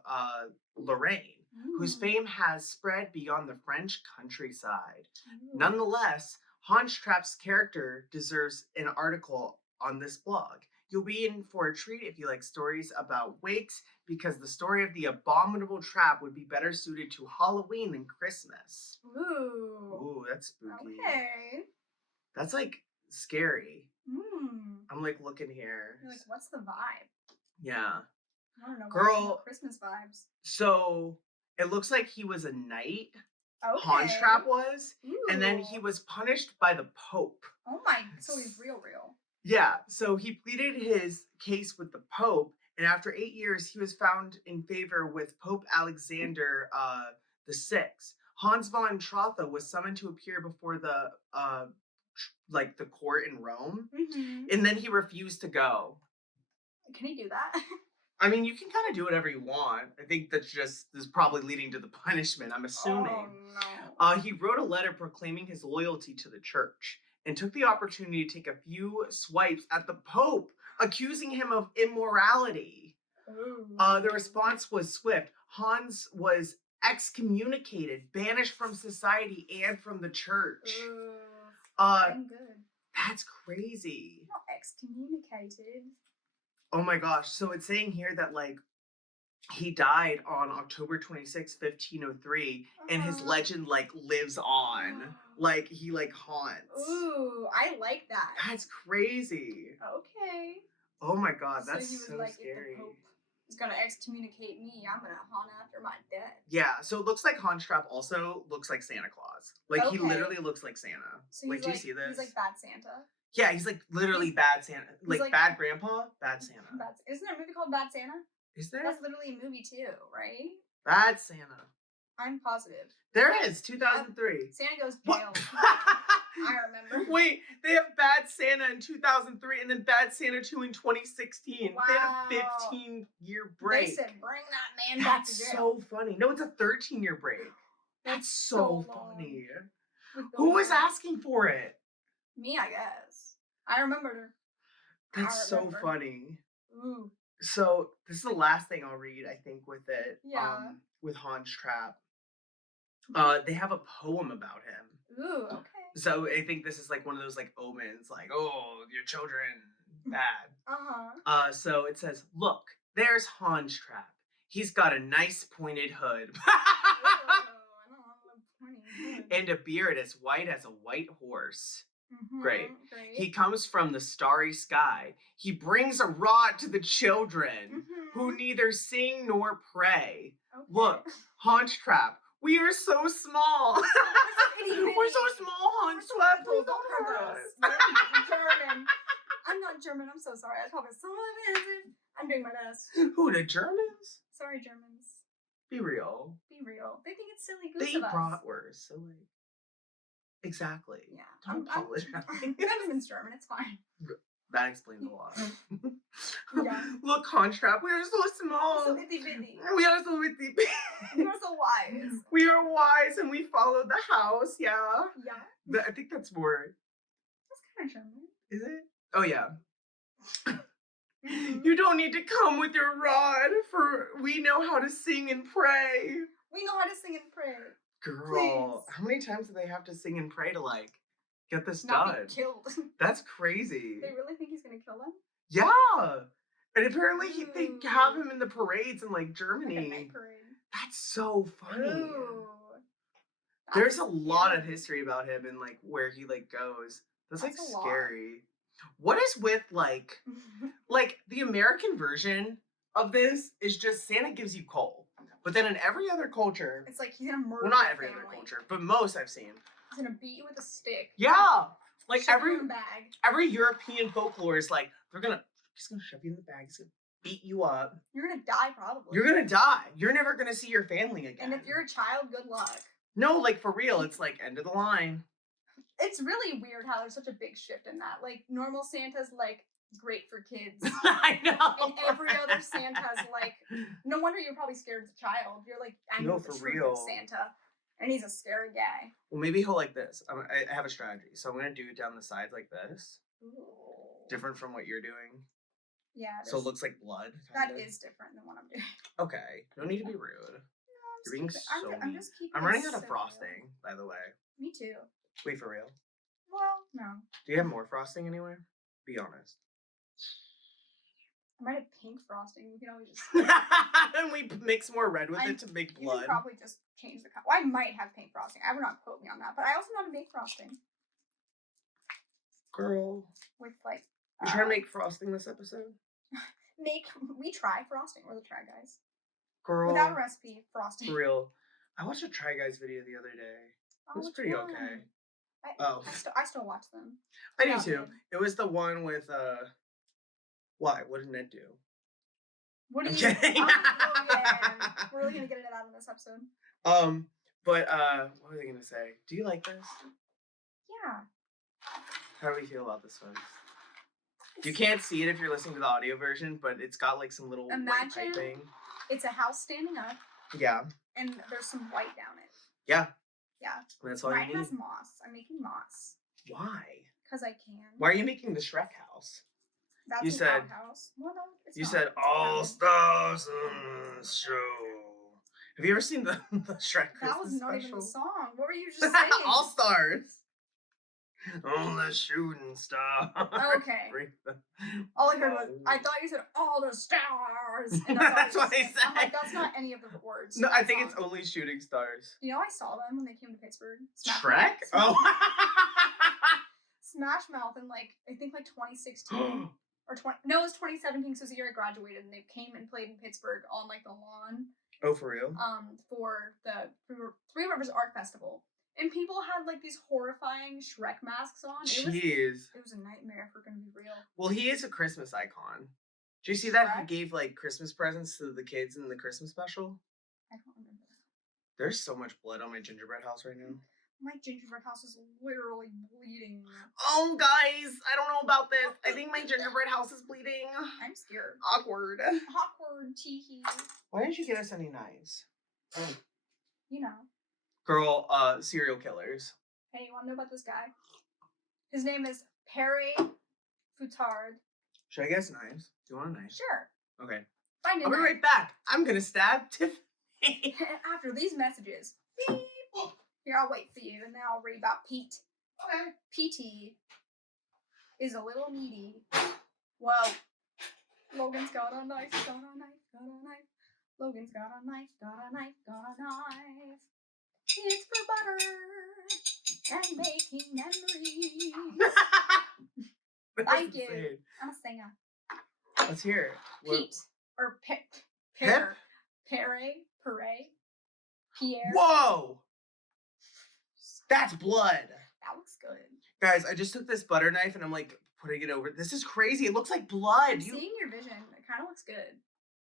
Lorraine, whose fame has spread beyond the French countryside. Nonetheless, Hans Trap's character deserves an article on this blog. You'll be in for a treat if you like stories about wakes, because the story of the abominable trap would be better suited to Halloween than Christmas. Ooh, that's spooky. Okay. That's scary. Mm. I'm looking here. You're like, what's the vibe? Yeah. I don't know. Girl. Christmas vibes. So it looks like he was a knight. Okay. Hans Trap was. Ooh. And then he was punished by the Pope. Oh my, so he's real. Yeah. So he pleaded his case with the Pope. And after 8 years, he was found in favor with Pope Alexander VI. Hans von Trotha was summoned to appear before the court in Rome, and then he refused to go. Can he do that? I mean, you can kind of do whatever you want. I think that's just is probably leading to the punishment, I'm assuming. Oh no. He wrote a letter proclaiming his loyalty to the church and took the opportunity to take a few swipes at the Pope, accusing him of immorality. The response was swift. Hans was excommunicated, banished from society and from the church. I'm good. That's crazy. Not excommunicated. Oh my gosh. So it's saying here that he died on October 26, 1503, and his legend like lives on. Like he like haunts. Ooh, I like that. That's crazy. Okay. Oh my god, that's so he was so like, scary. If the Pope is gonna excommunicate me, I'm gonna haunt after my death. Yeah, so it looks like Honstrap also looks like Santa Claus. Like he literally looks like Santa. So like, do you see this? He's like bad Santa. Yeah, he's like literally bad Santa. Like bad grandpa, bad Santa. Isn't there a movie called Bad Santa? Is there? That's literally a movie too, right? Bad Santa. I'm positive. There is, 2003. Santa goes pale. I remember. Wait, they have Bad Santa in 2003 and then Bad Santa 2 in 2016. Wow. They had a 15-year break. They said, bring that man back to jail. That's so funny. No, it's a 13-year break. That's so funny. Who was asking for it? Me, I guess. I remember. That's so funny. Ooh. So this is the last thing I'll read, I think, with it. Yeah. With Hans Trapp. They have a poem about him. Ooh, okay. So I think this is like one of those like omens, like, oh, your children, bad. Uh-huh. So it says, look, there's Hans Trapp. He's got a nice pointed hood. And a beard as white as a white horse. Mm-hmm, great. He comes from the starry sky. He brings a rod to the children who neither sing nor pray. Okay. Look, Hans Trapp, we are so small. We're so small, Hans Trapp. Please don't hurt us. I'm German. I'm not German. I'm so sorry. I probably so offensive. I'm doing my best. Who, the Germans? Sorry, Germans. Be real. Be real. They think it's silly goose They of us. eat bratwurst, so like... Exactly. Yeah. Don't apologize. Benjamin's German. It's fine. That explains a lot. Yeah. Look, Hans Trapp, we are so small. So itty bitty. We are so itty bitty. We are so wise. We are wise and we follow the house. Yeah. Yeah. I think that's more. That's kind of German. Is it? Oh yeah. You don't need to come with your rod, for we know how to sing and pray. We know how to sing and pray. Girl, please. How many times do they have to sing and pray to like get this Not done? be killed. That's crazy. They really think he's gonna kill them? Yeah. And apparently they have him in the parades in like Germany. Like a night parade. That's so funny. Ooh. There's a lot of history about him and like where he like goes. That's like scary. What is with like the American version of this is just Santa gives you coal. But then in every other culture, it's like he's gonna murder. Well, not every other culture, but most I've seen. He's gonna beat you with a stick. Yeah, like shove you in a bag. Every European folklore is like he's gonna shove you in the bag. He's gonna beat you up. You're gonna die probably. You're gonna die. You're never gonna see your family again. And if you're a child, good luck. No, like for real, it's like end of the line. It's really weird how there's such a big shift in that. Like normal Santa's like great for kids. I know. And every other Santa's like, no wonder you're probably scared as a child. You're like, I know the truth of Santa, and he's a scary guy. Well, maybe he'll like this. I have a strategy, so I'm gonna do it down the sides like this. Ooh. Different from what you're doing. Yeah. So it looks like blood. That is different than what I'm doing. Okay, no need to be rude. You're being so I'm just keeping. I'm running out of frosting, by the way. Me too. Wait, for real? Well, no. Do you have more frosting anywhere? Be honest. I might have pink frosting. We can always just. And we mix more red with it to make blood. You could probably just change the color. Well, I might have pink frosting. I would not quote me on that, but I also know how to make frosting. Girl. With like. You trying to make frosting this episode? We try frosting. We're the Try Guys. Girl. Without a recipe, frosting. For real. I watched a Try Guys video the other day. It was pretty okay. I still watch them. I do too. It was the one with why? What did Ned do? What are you kidding. We're really gonna get into that in this episode. But what was I gonna say? Do you like this? Yeah. How do we feel about this one? You can't see it if you're listening to the audio version, but it's got like some little white piping. It's a house standing up. Yeah. And there's some white down it. Yeah. Yeah. That's all you need. Mine has moss. I'm making moss. Why? Because I can. Why are you making the Shrek house? That's an outhouse. Well, no, it's not. Said all stars in the show. Have you ever seen the Shrek Christmas That was not special? even the song. What were you just saying? All stars. All the shooting stars. Okay. Bring the All I heard was, I thought you said all the stars. And That's what I said. I'm said. like, that's not any of the words. No, I think it's only shooting stars. You know, I saw them when they came to Pittsburgh. Shrek? Oh. Smash Mouth in like, I think like 2016. Or no, it was 2017, so it was the year I graduated, and they came and played in Pittsburgh on like the lawn. Oh, for real? For the Three Rivers Art Festival, and people had like these horrifying Shrek masks on. Jeez. It was a nightmare, if we're gonna be real. Well, he is a Christmas icon. Did you see that he Shrek? gave like Christmas presents to the kids in the Christmas special? I don't remember that. There's so much blood on my gingerbread house right now. My gingerbread house is literally bleeding. Oh, guys, I don't know about this. I think my gingerbread house is bleeding. I'm scared. Awkward. Awkward, teehee. Why didn't you get us any knives? You know. Girl, serial killers. Hey, you want to know about this guy? His name is Perry Futard. Should I guess knives? Do you want a knife? Sure. Okay. Find I'll be right back. I'm gonna stab Tiffany. After these messages. Beep. Here, I'll wait for you, and then I'll read about Pete. Okay. PT is a little needy. Whoa. Logan's got a knife, got a knife, got a knife. Logan's got a knife, got a knife, got a knife. It's for butter and making memories. Thank you. Insane. I'm a singer. Let's hear it. Pete. Or Pierre. Whoa! That's blood. That looks good. Guys, I just took this butter knife and I'm like putting it over. This is crazy. It looks like blood. I'm seeing your vision. It kind of looks good.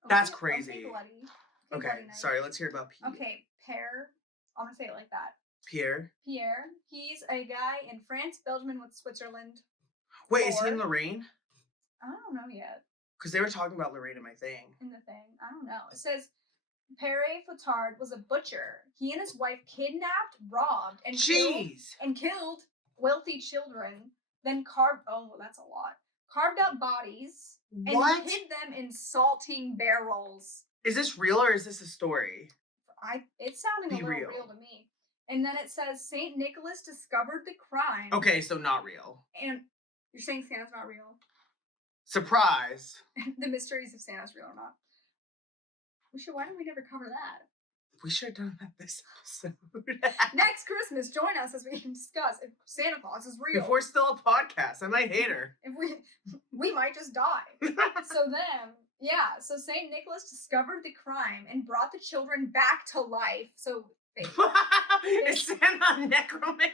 That's crazy. Bloody. Okay, bloody sorry. Let's hear about Pierre. Okay, Pierre. I'm gonna say it like that. Pierre. He's a guy in France, Belgium, and Switzerland. Wait, is he in Lorraine? I don't know yet. Because they were talking about Lorraine in my thing. In the thing. I don't know. It says Perry Futard was a butcher. He and his wife kidnapped, robbed, and killed wealthy children, then carved out bodies and hid them in salting barrels. Is this real or is this a story? It's sounding a little real to me. And then it says Saint Nicholas discovered the crime. Okay, so not real. And you're saying Santa's not real? Surprise. The mysteries of Santa's real or not. Why didn't we never cover that? We should have done that this episode. Next Christmas, join us as we can discuss if Santa Claus is real. If we're still a podcast, I might hate her. If we might just die. So Saint Nicholas discovered the crime and brought the children back to life. So is Santa a necromancer?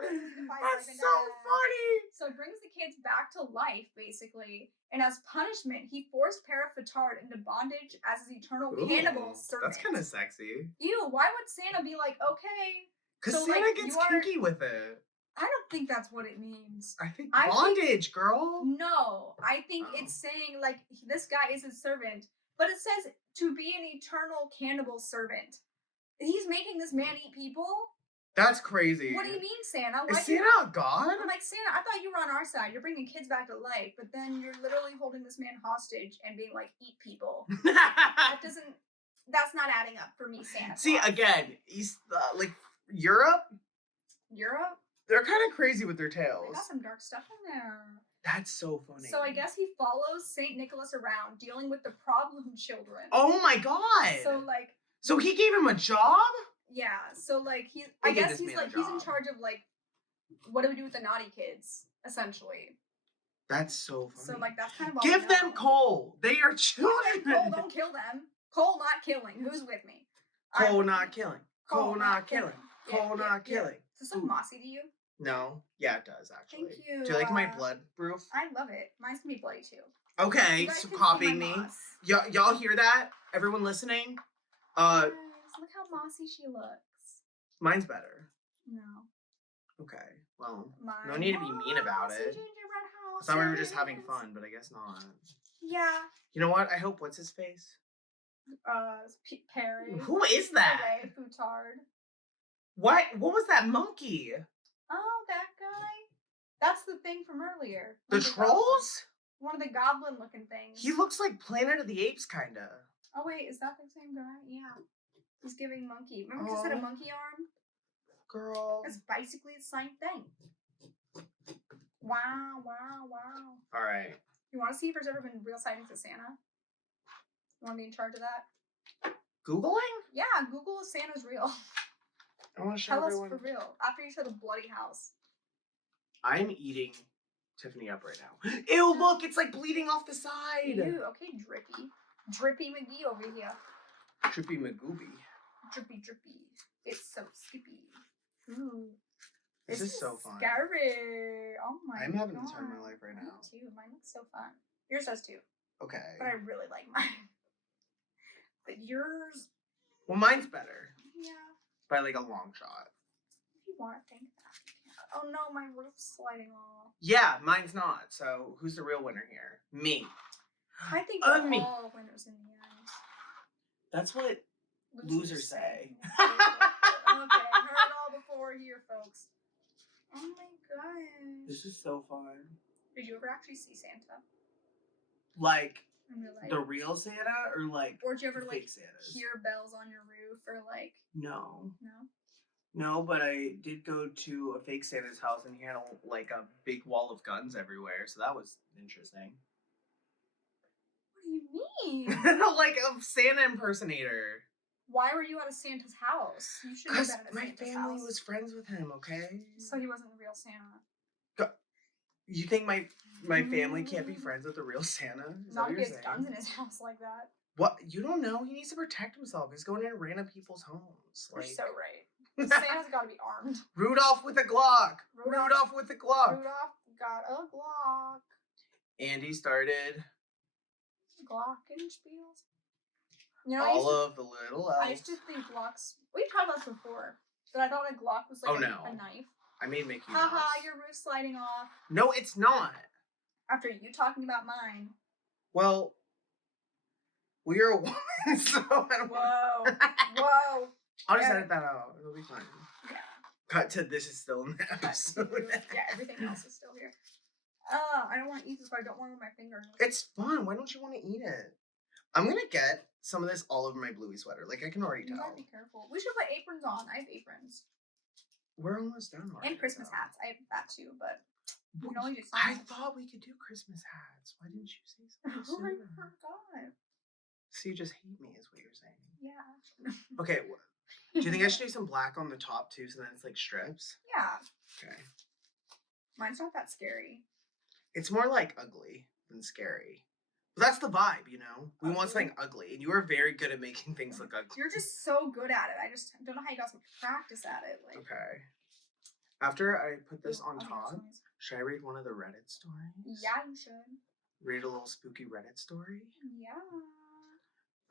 Oh That's so funny. So it brings the kids back to life, basically. And as punishment, he forced Futard into bondage as his eternal cannibal servant. That's kind of sexy. Ew, why would Santa be like, okay? Because Santa gets kinky with it. I don't think that's what it means. I think bondage, girl. No, I think it's saying, like, this guy is his servant. But it says to be an eternal cannibal servant. He's making this man eat people? That's crazy. What do you mean, Santa? Is Santa a god? I'm like, Santa, I thought you were on our side. You're bringing kids back to life, but then you're literally holding this man hostage and being like, eat people. That's not adding up for me, Santa. See, again, like, Europe? They're kind of crazy with their tales. They got some dark stuff in there. That's so funny. So I guess he follows Saint Nicholas around dealing with the problem children. Oh my god! So he gave him a job? Yeah, so like I guess he's in charge of like, what do we do with the naughty kids, essentially. That's so funny. So like that's kind of all give them coal. They are children. Coal, don't kill them. Coal not killing. Who's with me? Coal not killing. Coal not killing. Coal not killing. Does this look mossy to you? No. Yeah, it does actually. Thank you. Do you like my blood proof? I love it. Mine's gonna be bloody too. Okay, so copying me. Y'all hear that? Everyone listening? Yes, look how mossy she looks. Mine's better. No. Okay. Well, no need to be mean about it. I thought we were just having fun, but I guess not. Yeah. You know what? I hope what's his face? Perry. Who is that? Perry Futard. What was that monkey? Oh, that guy. That's the thing from earlier. The trolls? One of the goblin-looking things. He looks like Planet of the Apes, kinda. Oh wait, is that the same guy? Yeah. He's giving monkey. Remember we just had a monkey arm? Girl. It's basically the same thing. Wow. All right. You want to see if there's ever been real sightings of Santa? You want to be in charge of that? Googling? Yeah, Google if Santa's real. I want to show Tell everyone. us for real. After you said the bloody house. I'm eating Tiffany up right now. Ew, look, it's like bleeding off the side. Ew, okay, Drippy. Drippy McGee over here. Trippy McGooby. Drippy. It's so skippy. Ooh. This is so fun. Scary. Oh my god. I'm having the time of my life right now. Me too. Mine looks so fun. Yours does too. Okay. But I really like mine. But yours. Well, mine's better. Yeah. By like a long shot. If you want to think that. Oh no, my roof's sliding off. Yeah, mine's not. So who's the real winner here? Me. I think we're me. all winners in the end. That's what losers say. Okay, heard it all before here, folks. Oh my gosh. This is so fun. Did you ever actually see Santa? Like In real life? the real Santa or like Or did you ever the like fake Santas? hear bells on your roof or like No. no? No, but I did go to a fake Santa's house and he had like a big wall of guns everywhere, so that was interesting. What do you mean? Like a Santa impersonator. Why were you at a Santa's house? You should have Because been at a my Santa's family house. was friends with him, okay? So he wasn't a real Santa. You think my family can't be friends with the real Santa? Is that Not what if you're he has saying? guns in his house like that. What? You don't know. He needs to protect himself. He's going into random people's homes. You're Like so right. Santa's got to be armed. Rudolph with a Glock. Rudolph with a Glock. Rudolph got a Glock. Andy started Glockenspiels. You know, all of the little elves. I used to think Glocks. We've talked about this before, but I thought a Glock was like a knife. I made Mickey Mouse. Haha, your roof's sliding off. No, it's not. After you talking about mine. Well, we are a woman, so I don't. Whoa. Whoa. I'll just edit that out. It'll be fine. Yeah. Cut to this is still in the episode. Yeah, everything else is still here. I don't want to eat this, but I don't want it with my fingers. It's fun. Why don't you want to eat it? I'm gonna get some of this all over my bluey sweater. Like I can already You tell. gotta be careful. We should put aprons on. I have aprons. We're almost done. And Christmas hats. I have that too, but we can only do some. I thought we could do Christmas hats. Why didn't you say something Oh, I sooner? forgot. So you just hate me, is what you're saying. Yeah. Okay. Do you think I should do some black on the top too, so then it's like strips? Yeah. Okay. Mine's not that scary. It's more like ugly than scary. But that's the vibe, you know? We want something ugly, and you are very good at making things look ugly. You're just so good at it. I just don't know how you got some practice at it. Like. Okay. After I put this on Okay, top, nice. should I read one of the Reddit stories? Yeah, you should. Read a little spooky Reddit story? Yeah.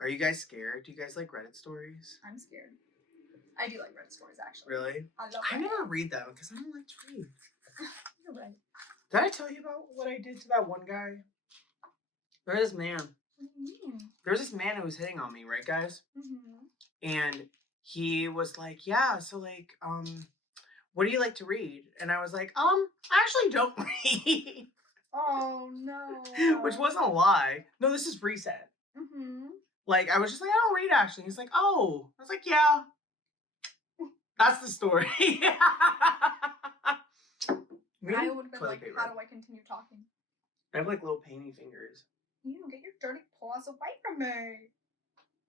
Are you guys scared? Do you guys like Reddit stories? I'm scared. I do like Reddit stories, actually. Really? I love I Reddit. never read them because I don't like to read. You're right. Did I tell you about what I did to that one guy? There's this man. What do you mean? There's this man who was hitting on me, right, guys? Mm-hmm. And he was like, yeah, so like, what do you like to read? And I was like, I actually don't read. Oh, no. Which wasn't a lie. No, this is reset. Mm-hmm. Like, I was just like, I don't read actually. He's like, oh. I was like, yeah. That's the story. I would have been Toilet like, paper. how do I continue talking? I have like little painty fingers. You get your dirty paws away from me.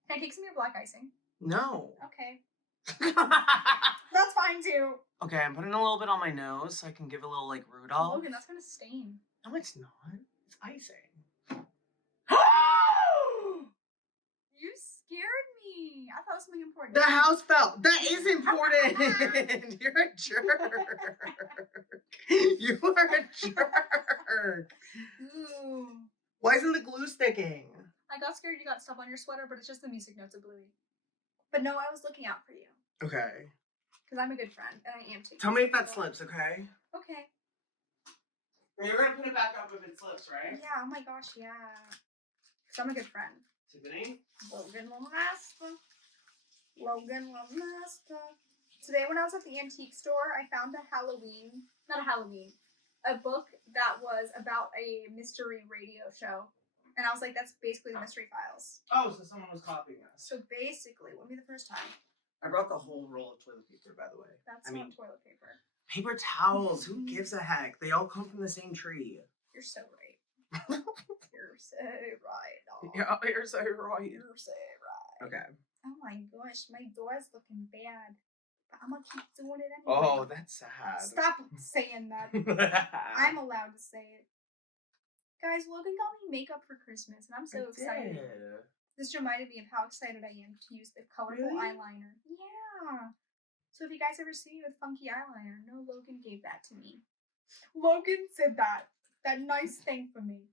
Can I take some of your black icing? No. Okay. That's fine too. Okay, I'm putting a little bit on my nose so I can give a little like Rudolph. Logan, that's gonna stain. No, it's not. It's icing. You scared me. I thought it was something important. The house fell. That is important. You're a jerk. You are a jerk. Ooh. Why isn't the glue sticking? I got scared you got stuff on your sweater, but it's just the music notes of Bluey. But no, I was looking out for you. Okay. Because I'm a good friend, and I am too. Tell me if that slips, okay? Okay. You're gonna put it back up if it slips, right? Yeah, oh my gosh, yeah. Because I'm a good friend. Tiffany? Logan LaMaster. Logan LaMaster. Today when I was at the antique store, I found a book that was about a mystery radio show. And I was like, that's basically the Mystery Files. Oh, so someone was copying us. So basically, it wouldn't be the first time. I brought the whole roll of toilet paper, by the way. That's not toilet paper. Paper towels. Who gives a heck? They all come from the same tree. You're so right. You're so right. Dog. Yeah, you're so right. You're so right. Okay. Oh my gosh, my door's looking bad. But I'm gonna keep doing it anyway. Oh, that's sad. Stop saying that. I'm allowed to say it. Guys, Logan got me makeup for Christmas, and I'm so excited. This reminded me of how excited I am to use the colorful eyeliner. Yeah. So if you guys ever see me with funky eyeliner, no, Logan gave that to me. Logan said that. That nice thing for me.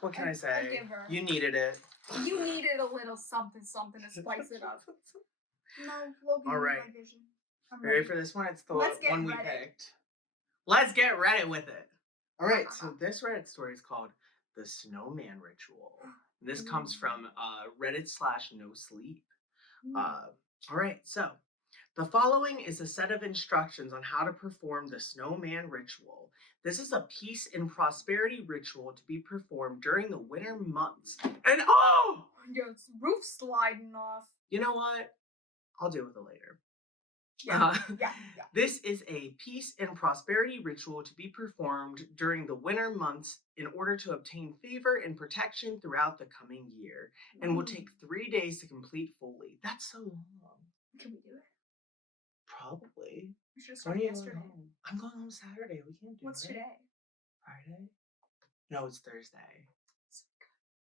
What can I say? I give her. You needed it. You needed a little something to spice it up. No, Logan, all right. my vision. I'm ready for this one? It's the one we Reddit. picked. Let's get Reddit with it. All right, so this Reddit story is called The Snowman Ritual. This comes from Reddit/NoSleep. All right, so the following is a set of instructions on how to perform the snowman ritual. This is a peace and prosperity ritual to be performed during the winter months. And oh! Your roof sliding off. You know what? I'll deal with it later. Yeah. This is a peace and prosperity ritual to be performed during the winter months in order to obtain favor and protection throughout the coming year, and will take 3 days to complete fully. That's so long. Can we do it? Probably. We should have started yesterday. I'm going home Saturday. We can't do it. What's today? Friday? No, it's Thursday.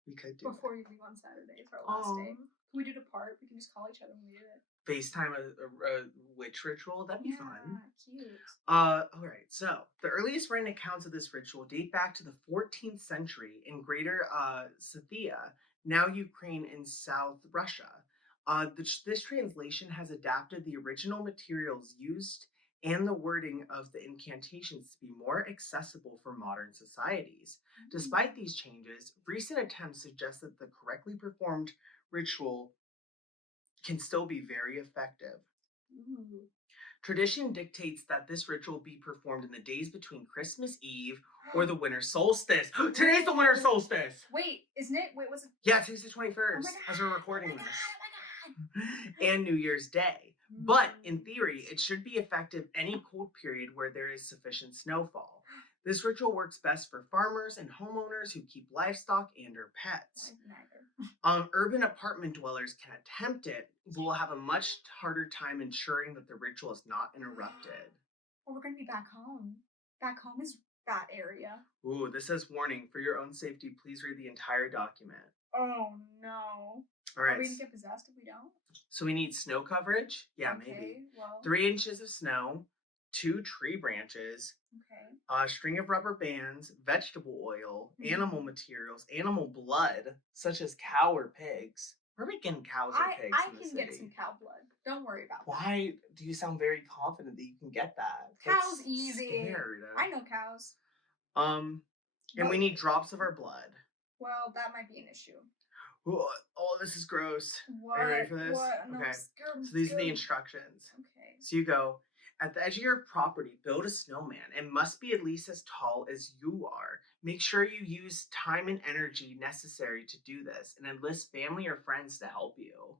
We could do before you leave on Saturday for our last day. Can we do it apart? We can just call each other when we do it. FaceTime a witch ritual? That'd be fun. Cute. Alright, so the earliest written accounts of this ritual date back to the 14th century in Greater Scythia, now Ukraine and South Russia. This translation has adapted the original materials used and the wording of the incantations to be more accessible for modern societies. Despite these changes, recent attempts suggest that the correctly performed ritual can still be very effective. Tradition dictates that this ritual be performed in the days between Christmas Eve or the winter solstice. Today's the winter solstice! Wait, isn't it? Wait, was it? Yeah, today's the 21st, as we're recording this. And New Year's Day. But in theory, it should be effective any cold period where there is sufficient snowfall. This ritual works best for farmers and homeowners who keep livestock and or pets. Urban apartment dwellers can attempt it, but will have a much harder time ensuring that the ritual is not interrupted. Well, we're going to be back home. Back home is that area. Ooh, this says, warning, for your own safety, please read the entire document. Oh, no. All right. Are we going to get possessed if we don't? So we need snow coverage. Yeah, okay, maybe. Well. 3 inches of snow, 2 tree branches, a string of rubber bands, vegetable oil, animal materials, animal blood, such as cow or pigs. Where are we getting cows or pigs I in the can city? get some cow blood. Don't worry about that. Why do you sound very confident that you can get that? Cows That's easy. Scared. I know cows. And we need drops of our blood. Well, that might be an issue. Oh, this is gross. What? Are you ready for this? What? No, okay. I'm So these are the instructions. Okay. So you go, at the edge of your property, build a snowman. It must be at least as tall as you are. Make sure you use time and energy necessary to do this, and enlist family or friends to help you.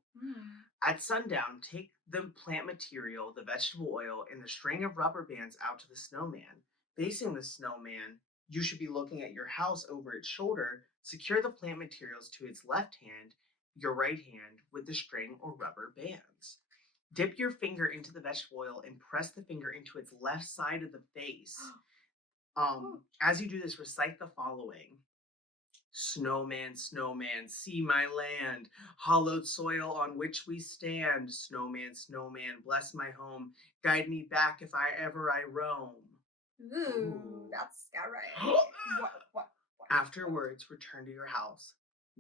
At sundown, take the plant material, the vegetable oil, and the string of rubber bands out to the snowman. Facing the snowman, you should be looking at your house over its shoulder. Secure the plant materials to its left hand, your right hand, with the string or rubber bands. Dip your finger into the vegetable oil and press the finger into its left side of the face. As you do this, recite the following. Snowman, snowman, see my land, hollowed soil on which we stand. Snowman, snowman, bless my home, guide me back if I ever roam. Ooh, that's scary. What? Afterwards, return to your house,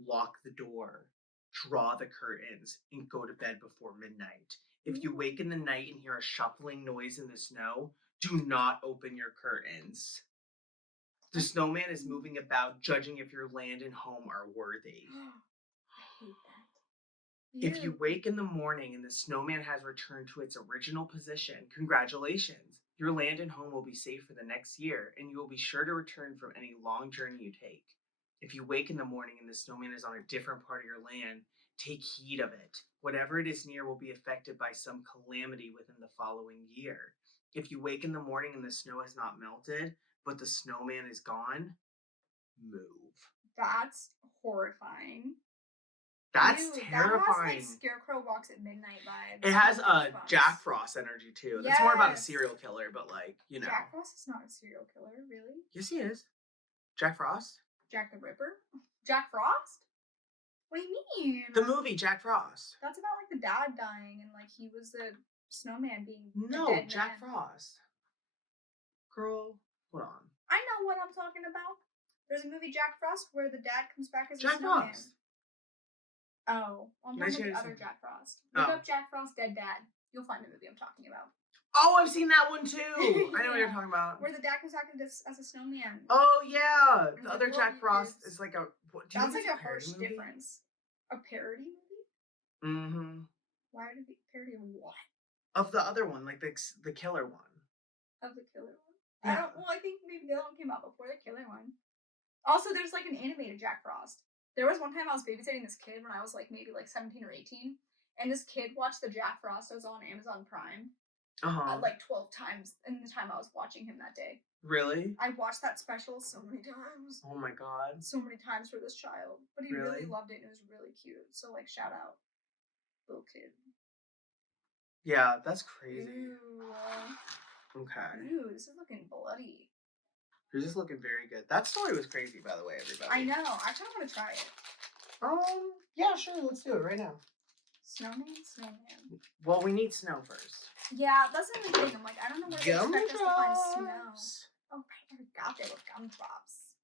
lock the door, draw the curtains, and go to bed before midnight. If you wake in the night and hear a shuffling noise in the snow, do not open your curtains. The snowman is moving about, judging if your land and home are worthy. I hate that. If you wake in the morning and the snowman has returned to its original position, congratulations. Your land and home will be safe for the next year, and you will be sure to return from any long journey you take. If you wake in the morning and the snowman is on a different part of your land, Take heed of it. Whatever it is near will be affected by some calamity within the following year. If you wake in the morning and the snow has not melted, but the snowman is gone, move. That's horrifying. That's Ew, terrifying. That has like Scarecrow Walks at Midnight vibes. It has Goosebumps. Jack Frost energy too. That's more about a Yes. serial killer, but like, you know. Jack Frost is not a serial killer, really. Yes, he is. Jack Frost? Jack the Ripper? Jack Frost? What do you mean? The movie Jack Frost. That's about like the dad dying and like he was the snowman being No, a dead Jack man. Frost. Girl, hold on. I know what I'm talking about. There's a movie Jack Frost where the dad comes back as Jack a snowman. Frost. Oh, I'm talking about the other Jack Frost. Look up Jack Frost Dead Dad. You'll find the movie I'm talking about. Oh, I've seen that one too. I know what you're talking about. Where the dad comes back as a snowman. Oh yeah, the like, other Jack Frost is like a. What, that's like a harsh difference. A parody movie? Mm-hmm. Why would it be a parody of what? Of the other one, like the killer one. Of the killer one? Yeah. I think maybe the other one came out before the killer one. Also, there's like an animated Jack Frost. There was one time I was babysitting this kid when I was like maybe like 17 or 18, and this kid watched the Jack Frost. I was on Amazon Prime. Like 12 times in the time I was watching him that day. Really? I watched that special so many times. Oh my god. So many times for this child. But he really loved it and it was really cute. So like shout out. Little kid. Yeah, that's crazy. Ew. Okay. Ew, this is looking bloody. You're just looking very good. That story was crazy, by the way, everybody. I know. I kind of want to try it. Yeah, sure. Let's do it right now. Snowman? Well, we need snow first. Yeah, that's the thing. I'm like, I don't know where they expect us to find snow. Oh, right, I forgot there were gumdrops.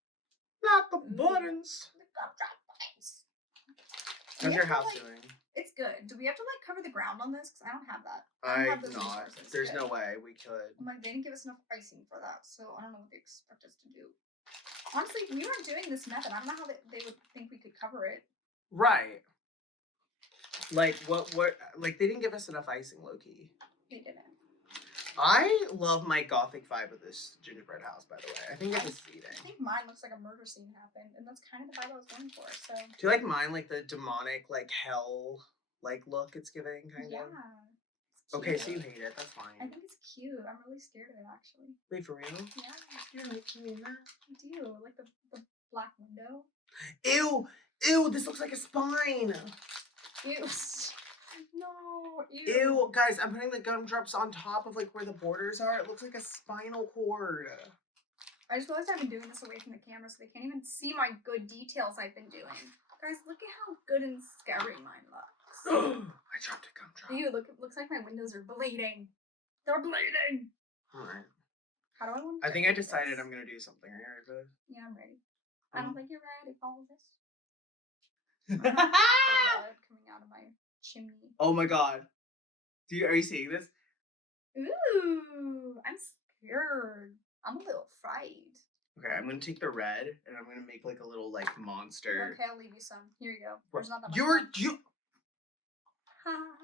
Not the buttons. The gumdrop buttons. How's your house doing? It's good. Do we have to like cover the ground on this? Because I don't have that. I'm not. There's no way we could. I'm like, they didn't give us enough icing for that, so I don't know what they expect us to do. Honestly, if we weren't doing this method, I don't know how they would think we could cover it. Right. Like, what, like, they didn't give us enough icing, low-key. They didn't. I love my gothic vibe of this gingerbread house, by the way. I think it's deceiving. I think mine looks like a murder scene happened, and that's kind of the vibe I was going for, so. Do you like mine, like, the demonic, like, hell, like, look it's giving, kind of? Yeah. Okay, so you hate it. That's fine. I think it's cute. I'm really scared of it, actually. Wait, for real? Yeah. You're making me mad. I do. Like the black window. Ew! Ew, this looks like a spine! Ew. No, ew. Ew, guys, I'm putting the gumdrops on top of, like, where the borders are. It looks like a spinal cord. I just realized I've been doing this away from the camera, so they can't even see my good details I've been doing. Guys, look at how good and scary mine looks. I dropped a gumdrop. Ew, looks like my windows are bleeding. They're bleeding. Alright. How do I want I think I decided I'm gonna do something. Are you ready for this? Yeah, I'm ready. I don't think you're ready for all of this. Mm. Blood coming out of my chimney. Oh my god. Are you seeing this? Ooh, I'm scared. I'm a little frightened. Okay, I'm gonna take the red and I'm gonna make like a little like monster. Okay, I'll leave you some. Here you go. There's not that much. You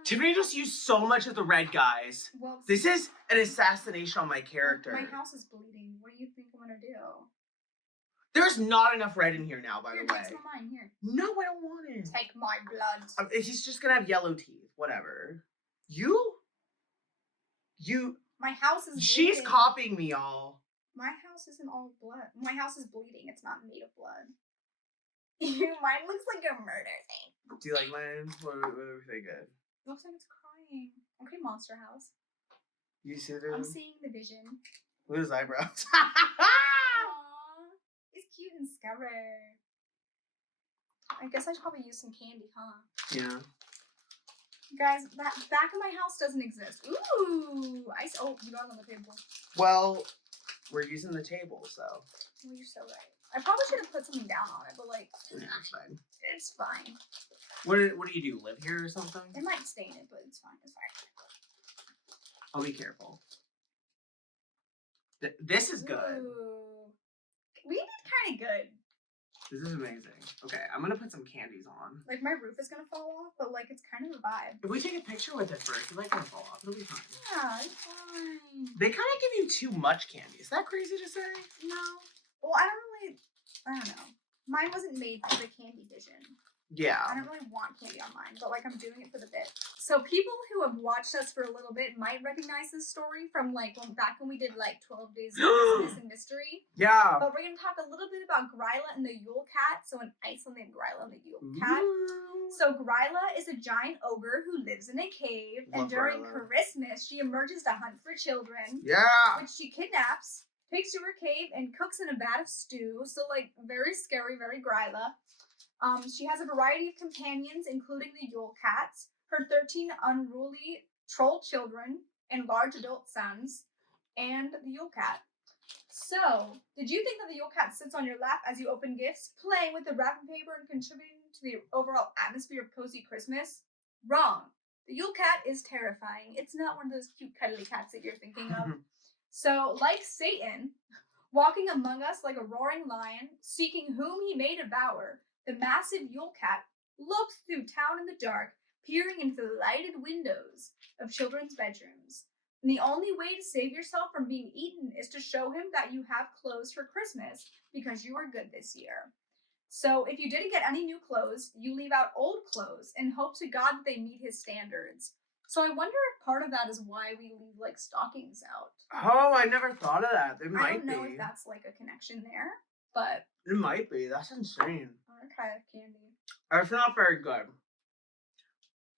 Tiffany just used so much of the red, guys. Well, this is an assassination on my character. My house is bleeding. What do you think I'm gonna do? There's not enough red in here now, by the way. Take some of mine, here. No, I don't want it. Take my blood. He's just gonna have yellow teeth. Whatever. You. My house is bleeding. She's copying me, y'all. My house isn't all blood. My house is bleeding. It's not made of blood. Mine looks like a murder thing. Do you like mine? What do we think? Good. Looks like it's crying. Okay, monster house. You see the? I'm seeing the vision. Look at his eyebrows. Aww, it's cute and scary. I guess I should probably use some candy, huh? Yeah. Guys, that back of my house doesn't exist. Ooh, ice. Oh, you got it on the table. Well, we're using the table, so. Well, you're so right. I probably should have put something down on it, but like, Yeah, it's fine. it's fine. What do you do? Live here or something? It might stain it, but it's fine. It's fine. I'll be careful. This is good. Ooh. We did kind of good. This is amazing. Okay, I'm gonna put some candies on. Like, my roof is gonna fall off, but like, it's kind of a vibe. If we take a picture with it first, it's like gonna fall off. It'll be fine. Yeah, it's fine. They kind of give you too much candy. Is that crazy to say? No. Well, I don't know. Mine wasn't made for the candy vision. Yeah. I don't really want candy on mine, but like I'm doing it for the bit. So people who have watched us for a little bit might recognize this story from like back when we did like 12 Days of Christmas and Mystery. Yeah. But we're gonna talk a little bit about Gryla and the Yule Cat. So in Iceland, they have Gryla and the Yule Cat. So Gryla is a giant ogre who lives in a cave, and during Christmas, she emerges to hunt for children. Yeah. Which she kidnaps, takes to her cave, and cooks in a vat of stew. So like very scary, very Gryla. She has a variety of companions, including the Yule Cats, her 13 unruly troll children, and large adult sons, and the Yule Cat. So, did you think that the Yule Cat sits on your lap as you open gifts, playing with the wrapping paper and contributing to the overall atmosphere of cozy Christmas? Wrong. The Yule Cat is terrifying. It's not one of those cute cuddly cats that you're thinking of. So, like Satan, walking among us like a roaring lion, seeking whom he may devour, the massive Yule Cat looks through town in the dark, peering into the lighted windows of children's bedrooms. And the only way to save yourself from being eaten is to show him that you have clothes for Christmas because you are good this year. So if you didn't get any new clothes, you leave out old clothes and hope to God that they meet his standards. So I wonder if part of that is why we leave like stockings out. Oh, I never thought of that. It might be. I don't know if that's like a connection there, but it might be. That's insane. Okay, candy. It's not very good.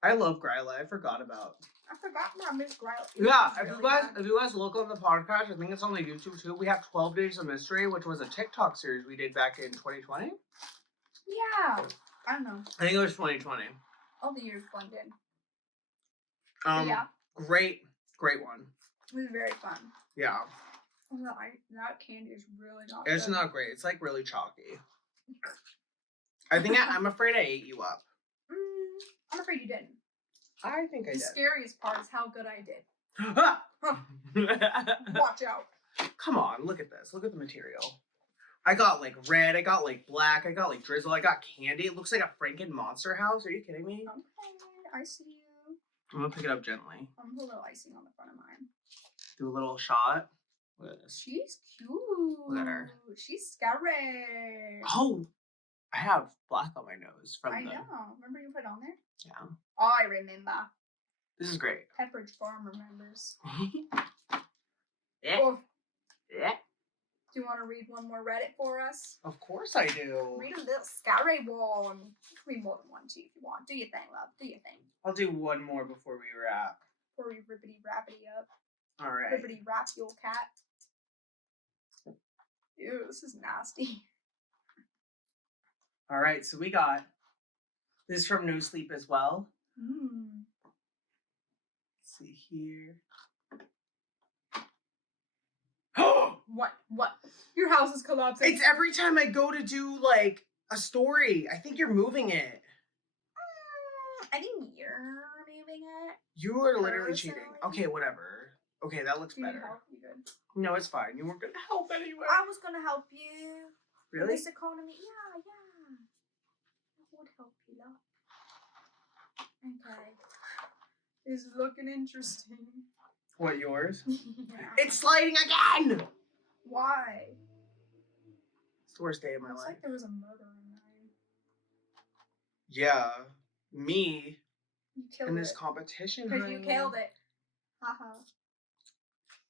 I love Gryla. I forgot about. I forgot about Miss Gryla. Yeah, if you guys look on the podcast, I think it's on the YouTube too. We have 12 Days of Mystery, which was a TikTok series we did back in 2020. Yeah, I don't know. I think it was 2020. All the years blended. Yeah. Great one. It was very fun. Yeah. That candy is really not It's good. not great. It's like really chalky. I think I'm afraid I ate you up. I'm afraid you didn't. I think I did. The scariest part is how good I did. Watch out. Come on, look at this. Look at the material. I got like red, I got like black, I got like drizzle, I got candy. It looks like a Franken monster house. Are you kidding me? Okay, I see you. I'm gonna pick it up gently. I'm gonna put a little icing on the front of mine. Do a little shot. Look at this. She's cute. Look at her. She's scary. Oh, I have black on my nose from I know. Remember you put it on there? Yeah. Oh, I remember. This is great. Pepperidge Farm remembers. Yeah. Oh. Yeah. Do you want to read one more Reddit for us? Of course I do. Read a little scary one. You can read more than one too if you want. Do your thing, love. Do your thing. I'll do one more before we wrap. Before we rippity-rappity up. All right. Rippity-rap Yule Cat. Ew, this is nasty. All right, so we got this is from No Sleep as well. Let's see here. What? Your house is collapsing. It's every time I go to do like a story. I think you're moving it. I think you're moving it. You are literally cheating. Okay, whatever. Okay, that looks better. Help? You good? No, it's fine. You weren't gonna help anyway. I was gonna help you. Really? In this economy, yeah. I would help you lot. Okay. It's looking interesting. What, yours? Yeah. It's sliding again! Why? It's the worst day of my Looks life. like there was a murder in mine. Yeah. Me. You killed in this it. competition. Because you killed it. Haha.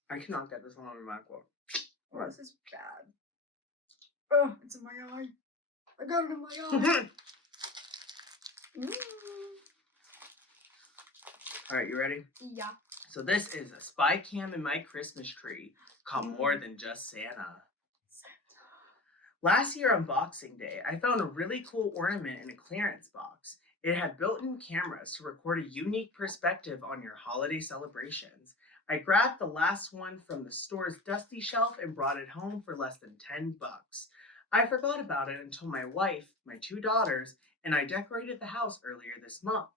I cannot get this on my MacBook. Oh, this is bad. Oh, it's in my eye. I got it in my eye. Alright, you ready? Yeah. So this is a spy cam in my Christmas tree called More Than Just Santa. Last year on Boxing Day, I found a really cool ornament in a clearance box. It had built-in cameras to record a unique perspective on your holiday celebrations. I grabbed the last one from the store's dusty shelf and brought it home for less than $10. I forgot about it until my wife, my 2 daughters, and I decorated the house earlier this month.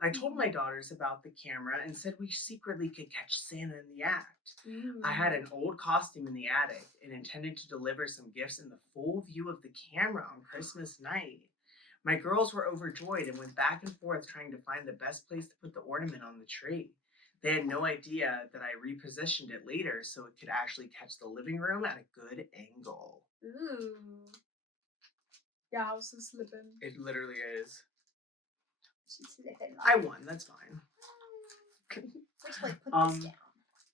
I told my daughters about the camera and said we secretly could catch Santa in the act. I had an old costume in the attic and intended to deliver some gifts in the full view of the camera on Christmas night. My girls were overjoyed and went back and forth trying to find the best place to put the ornament on the tree. They had no idea that I repositioned it later so it could actually catch the living room at a good angle. Ooh. Your house is slipping. It literally is. She's living I life. won. That's fine. Let's like put this down.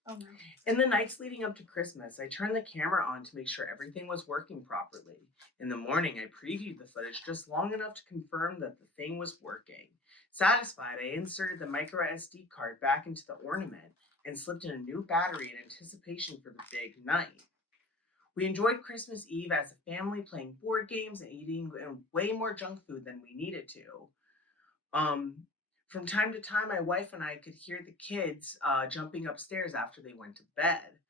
Oh no. In the nights leading up to Christmas, I turned the camera on to make sure everything was working properly. In the morning, I previewed the footage just long enough to confirm that the thing was working. Satisfied, I inserted the micro SD card back into the ornament and slipped in a new battery in anticipation for the big night. We enjoyed Christmas Eve as a family, playing board games and eating way more junk food than we needed to. From time to time, my wife and I could hear the kids jumping upstairs after they went to bed.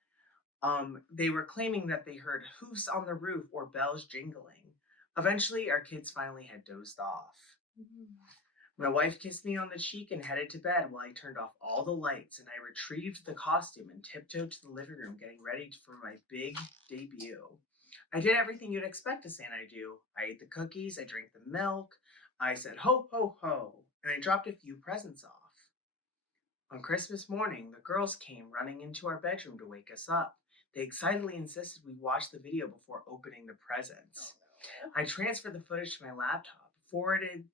They were claiming that they heard hoofs on the roof or bells jingling. Eventually, our kids finally had dozed off. My wife kissed me on the cheek and headed to bed while I turned off all the lights, and I retrieved the costume and tiptoed to the living room, getting ready for my big debut. I did everything you'd expect a Santa to do. I ate the cookies, I drank the milk, I said ho, ho, ho, and I dropped a few presents off. On Christmas morning, the girls came running into our bedroom to wake us up. They excitedly insisted we watch the video before opening the presents. I transferred the footage to my laptop, forwarded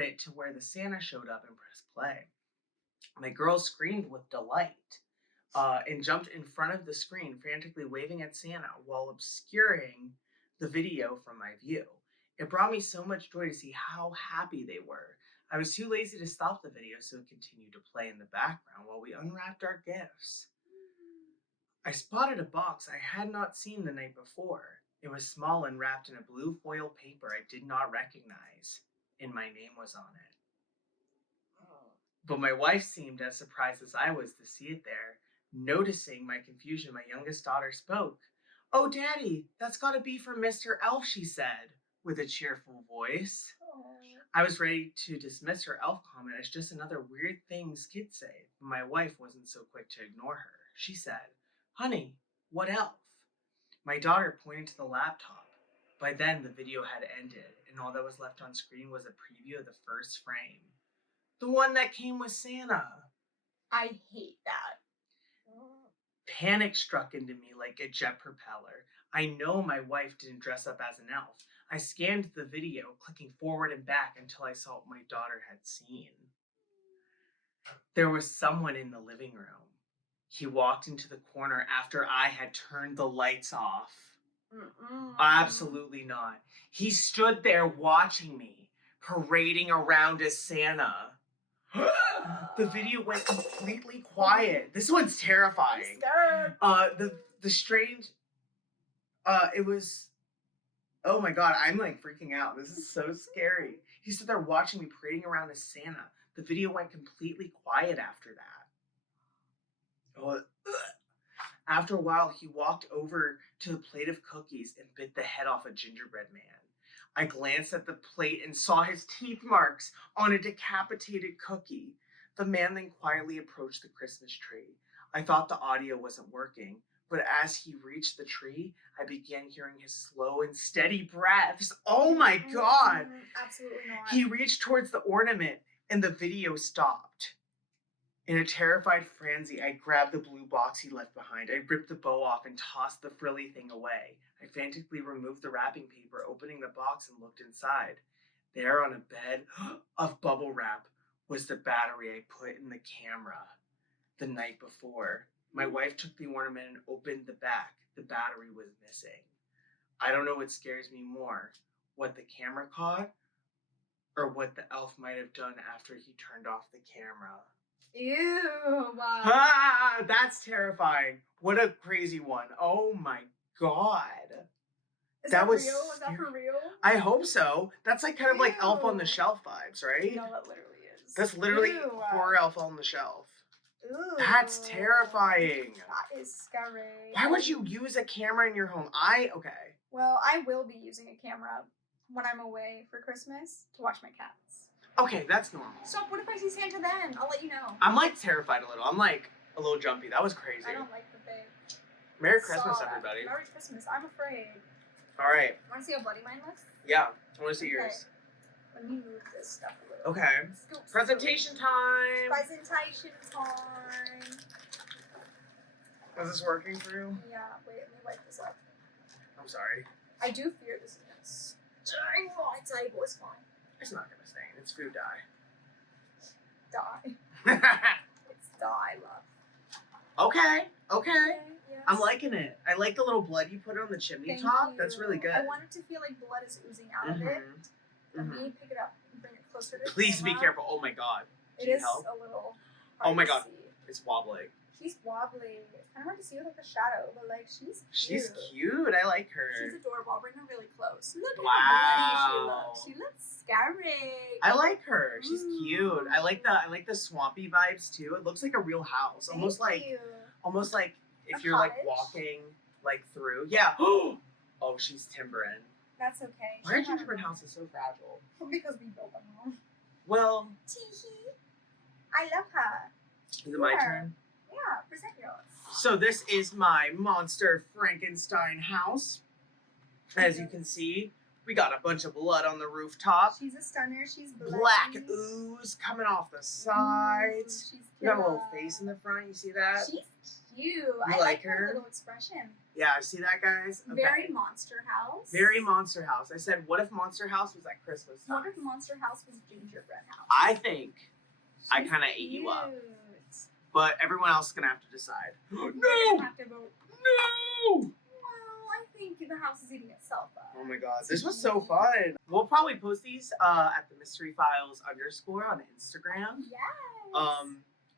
it to where the Santa showed up and pressed play. My girls screamed with delight and jumped in front of the screen, frantically waving at Santa while obscuring the video from my view. It brought me so much joy to see how happy they were. I was too lazy to stop the video, so it continued to play in the background while we unwrapped our gifts. I spotted a box I had not seen the night before. It was small and wrapped in a blue foil paper I did not recognize, and my name was on it. But my wife seemed as surprised as I was to see it there. Noticing my confusion, my youngest daughter spoke. "Oh, Daddy, that's got to be for Mr. Elf," she said, with a cheerful voice. I was ready to dismiss her elf comment as just another weird things kids say, but my wife wasn't so quick to ignore her. She said, "Honey, what elf?" My daughter pointed to the laptop. By then, the video had ended, and all that was left on screen was a preview of the first frame. The one that came with Santa. I hate that. Panic struck into me like a jet propeller. I know my wife didn't dress up as an elf. I scanned the video, clicking forward and back until I saw what my daughter had seen. There was someone in the living room. He walked into the corner after I had turned the lights off. Absolutely not. He stood there watching me, parading around as Santa. The video went completely quiet. This one's terrifying. I'm scared. The strange. It was. Oh my god, I'm like freaking out. This is so scary. He stood there watching me parading around as Santa. The video went completely quiet after that. Oh, after a while, he walked over to the plate of cookies and bit the head off a gingerbread man. I glanced at the plate and saw his teeth marks on a decapitated cookie. The man then quietly approached the Christmas tree. I thought the audio wasn't working, but as he reached the tree, I began hearing his slow and steady breaths. Oh my god! Absolutely not. He reached towards the ornament and the video stopped. In a terrified frenzy, I grabbed the blue box he left behind. I ripped the bow off and tossed the frilly thing away. I frantically removed the wrapping paper, opening the box and looked inside. There on a bed of bubble wrap was the battery I put in the camera the night before. My wife took the ornament and opened the back. The battery was missing. I don't know what scares me more, what the camera caught or what the elf might have done after he turned off the camera. Ew. Wow. Ah, that's terrifying. What a crazy one. Oh my god. Is that was real? Is that for real? I hope so. That's like kind of like Elf on the Ew. Shelf vibes, right? No, that literally is. That's literally Ew. horror Elf on the Shelf. Ooh. That's terrifying. That is scary. Why would you use a camera in your home? Okay. Well, I will be using a camera when I'm away for Christmas to watch my cats. Okay, that's normal. So what if I see Santa then? I'll let you know. I'm like terrified a little. I'm like a little jumpy. That was crazy. I don't like the thing. Merry Christmas, everybody. Merry Christmas. I'm afraid. All right. Want to see how bloody mine looks? Yeah, I want to see yours. Let me move this stuff a little. Okay. Scoop, Presentation time. Presentation time. Is this working for you? Yeah, wait, let me wipe this up. I'm sorry. I do fear this is going to stain my table. It's fine. It's not gonna stain. It's food dye. Dye. It's dye, love. Okay. Yes. I'm liking it. I like the little blood you put on the chimney Thank top. you. That's really good. I want it to feel like blood is oozing out of it. Let me pick it up and bring it closer to the Please be camera. careful. Oh my god. It Can you is help? a little Oh hard my to god. see. It's wobbly. She's wobbly. It's kind of hard to see without the shadow, but like she's cute. She's cute. I like her. She's adorable. I'll bring her really close. Look Wow. how bloody she looks. She looks scary. I like her. She's cute. I like the swampy vibes too. It looks like a real house. Almost Thank like you. if A you're like cottage? walking like through. Yeah. Oh, she's timbering. That's okay. Why are gingerbread houses so fragile? Because we built them all. Well, Tee-hee. I love her. is it my Yeah. turn? Yeah, present yours. So this is my monster Frankenstein house. As you can see, we got a bunch of blood on the rooftop. She's a stunner. She's Black bloody. ooze coming off the sides. She's We got a little killer. face in the front. You see that? She's cute. I like like her her? little expression. Yeah, see that, guys? Okay. Very Monster House. Very Monster House. I said, what if Monster House was at Christmas time? What if Monster House was Gingerbread House? I think, I She's kind of ate you up. cute. But everyone else is going to have to decide. We're No! gonna have to vote. No! Well, I think the house is eating itself up. Oh my god, this was so fun. We'll probably post these at the Mystery Files _ on Instagram. Yes.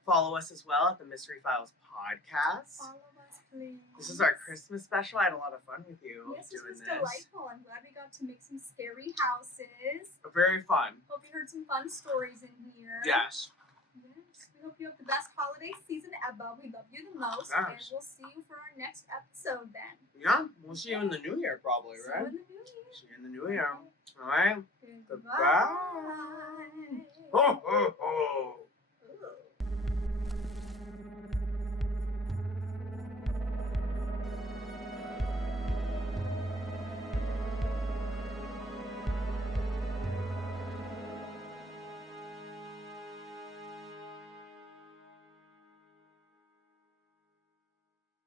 Follow us as well at the Mystery Files podcast. Follow us, please. This is our Christmas special. I had a lot of fun with you Yes, this doing was this. delightful. I'm glad we got to make some scary houses. Very fun. Hope you heard some fun stories in here. Yes. Yes. We hope you have the best holiday season ever. We love you the most. Yes. And we'll see you for our next episode then. Yeah, we'll see you in the new year probably, See right? you in the new year. See you in the new year. All right. Goodbye. Goodbye. Ho, ho, ho.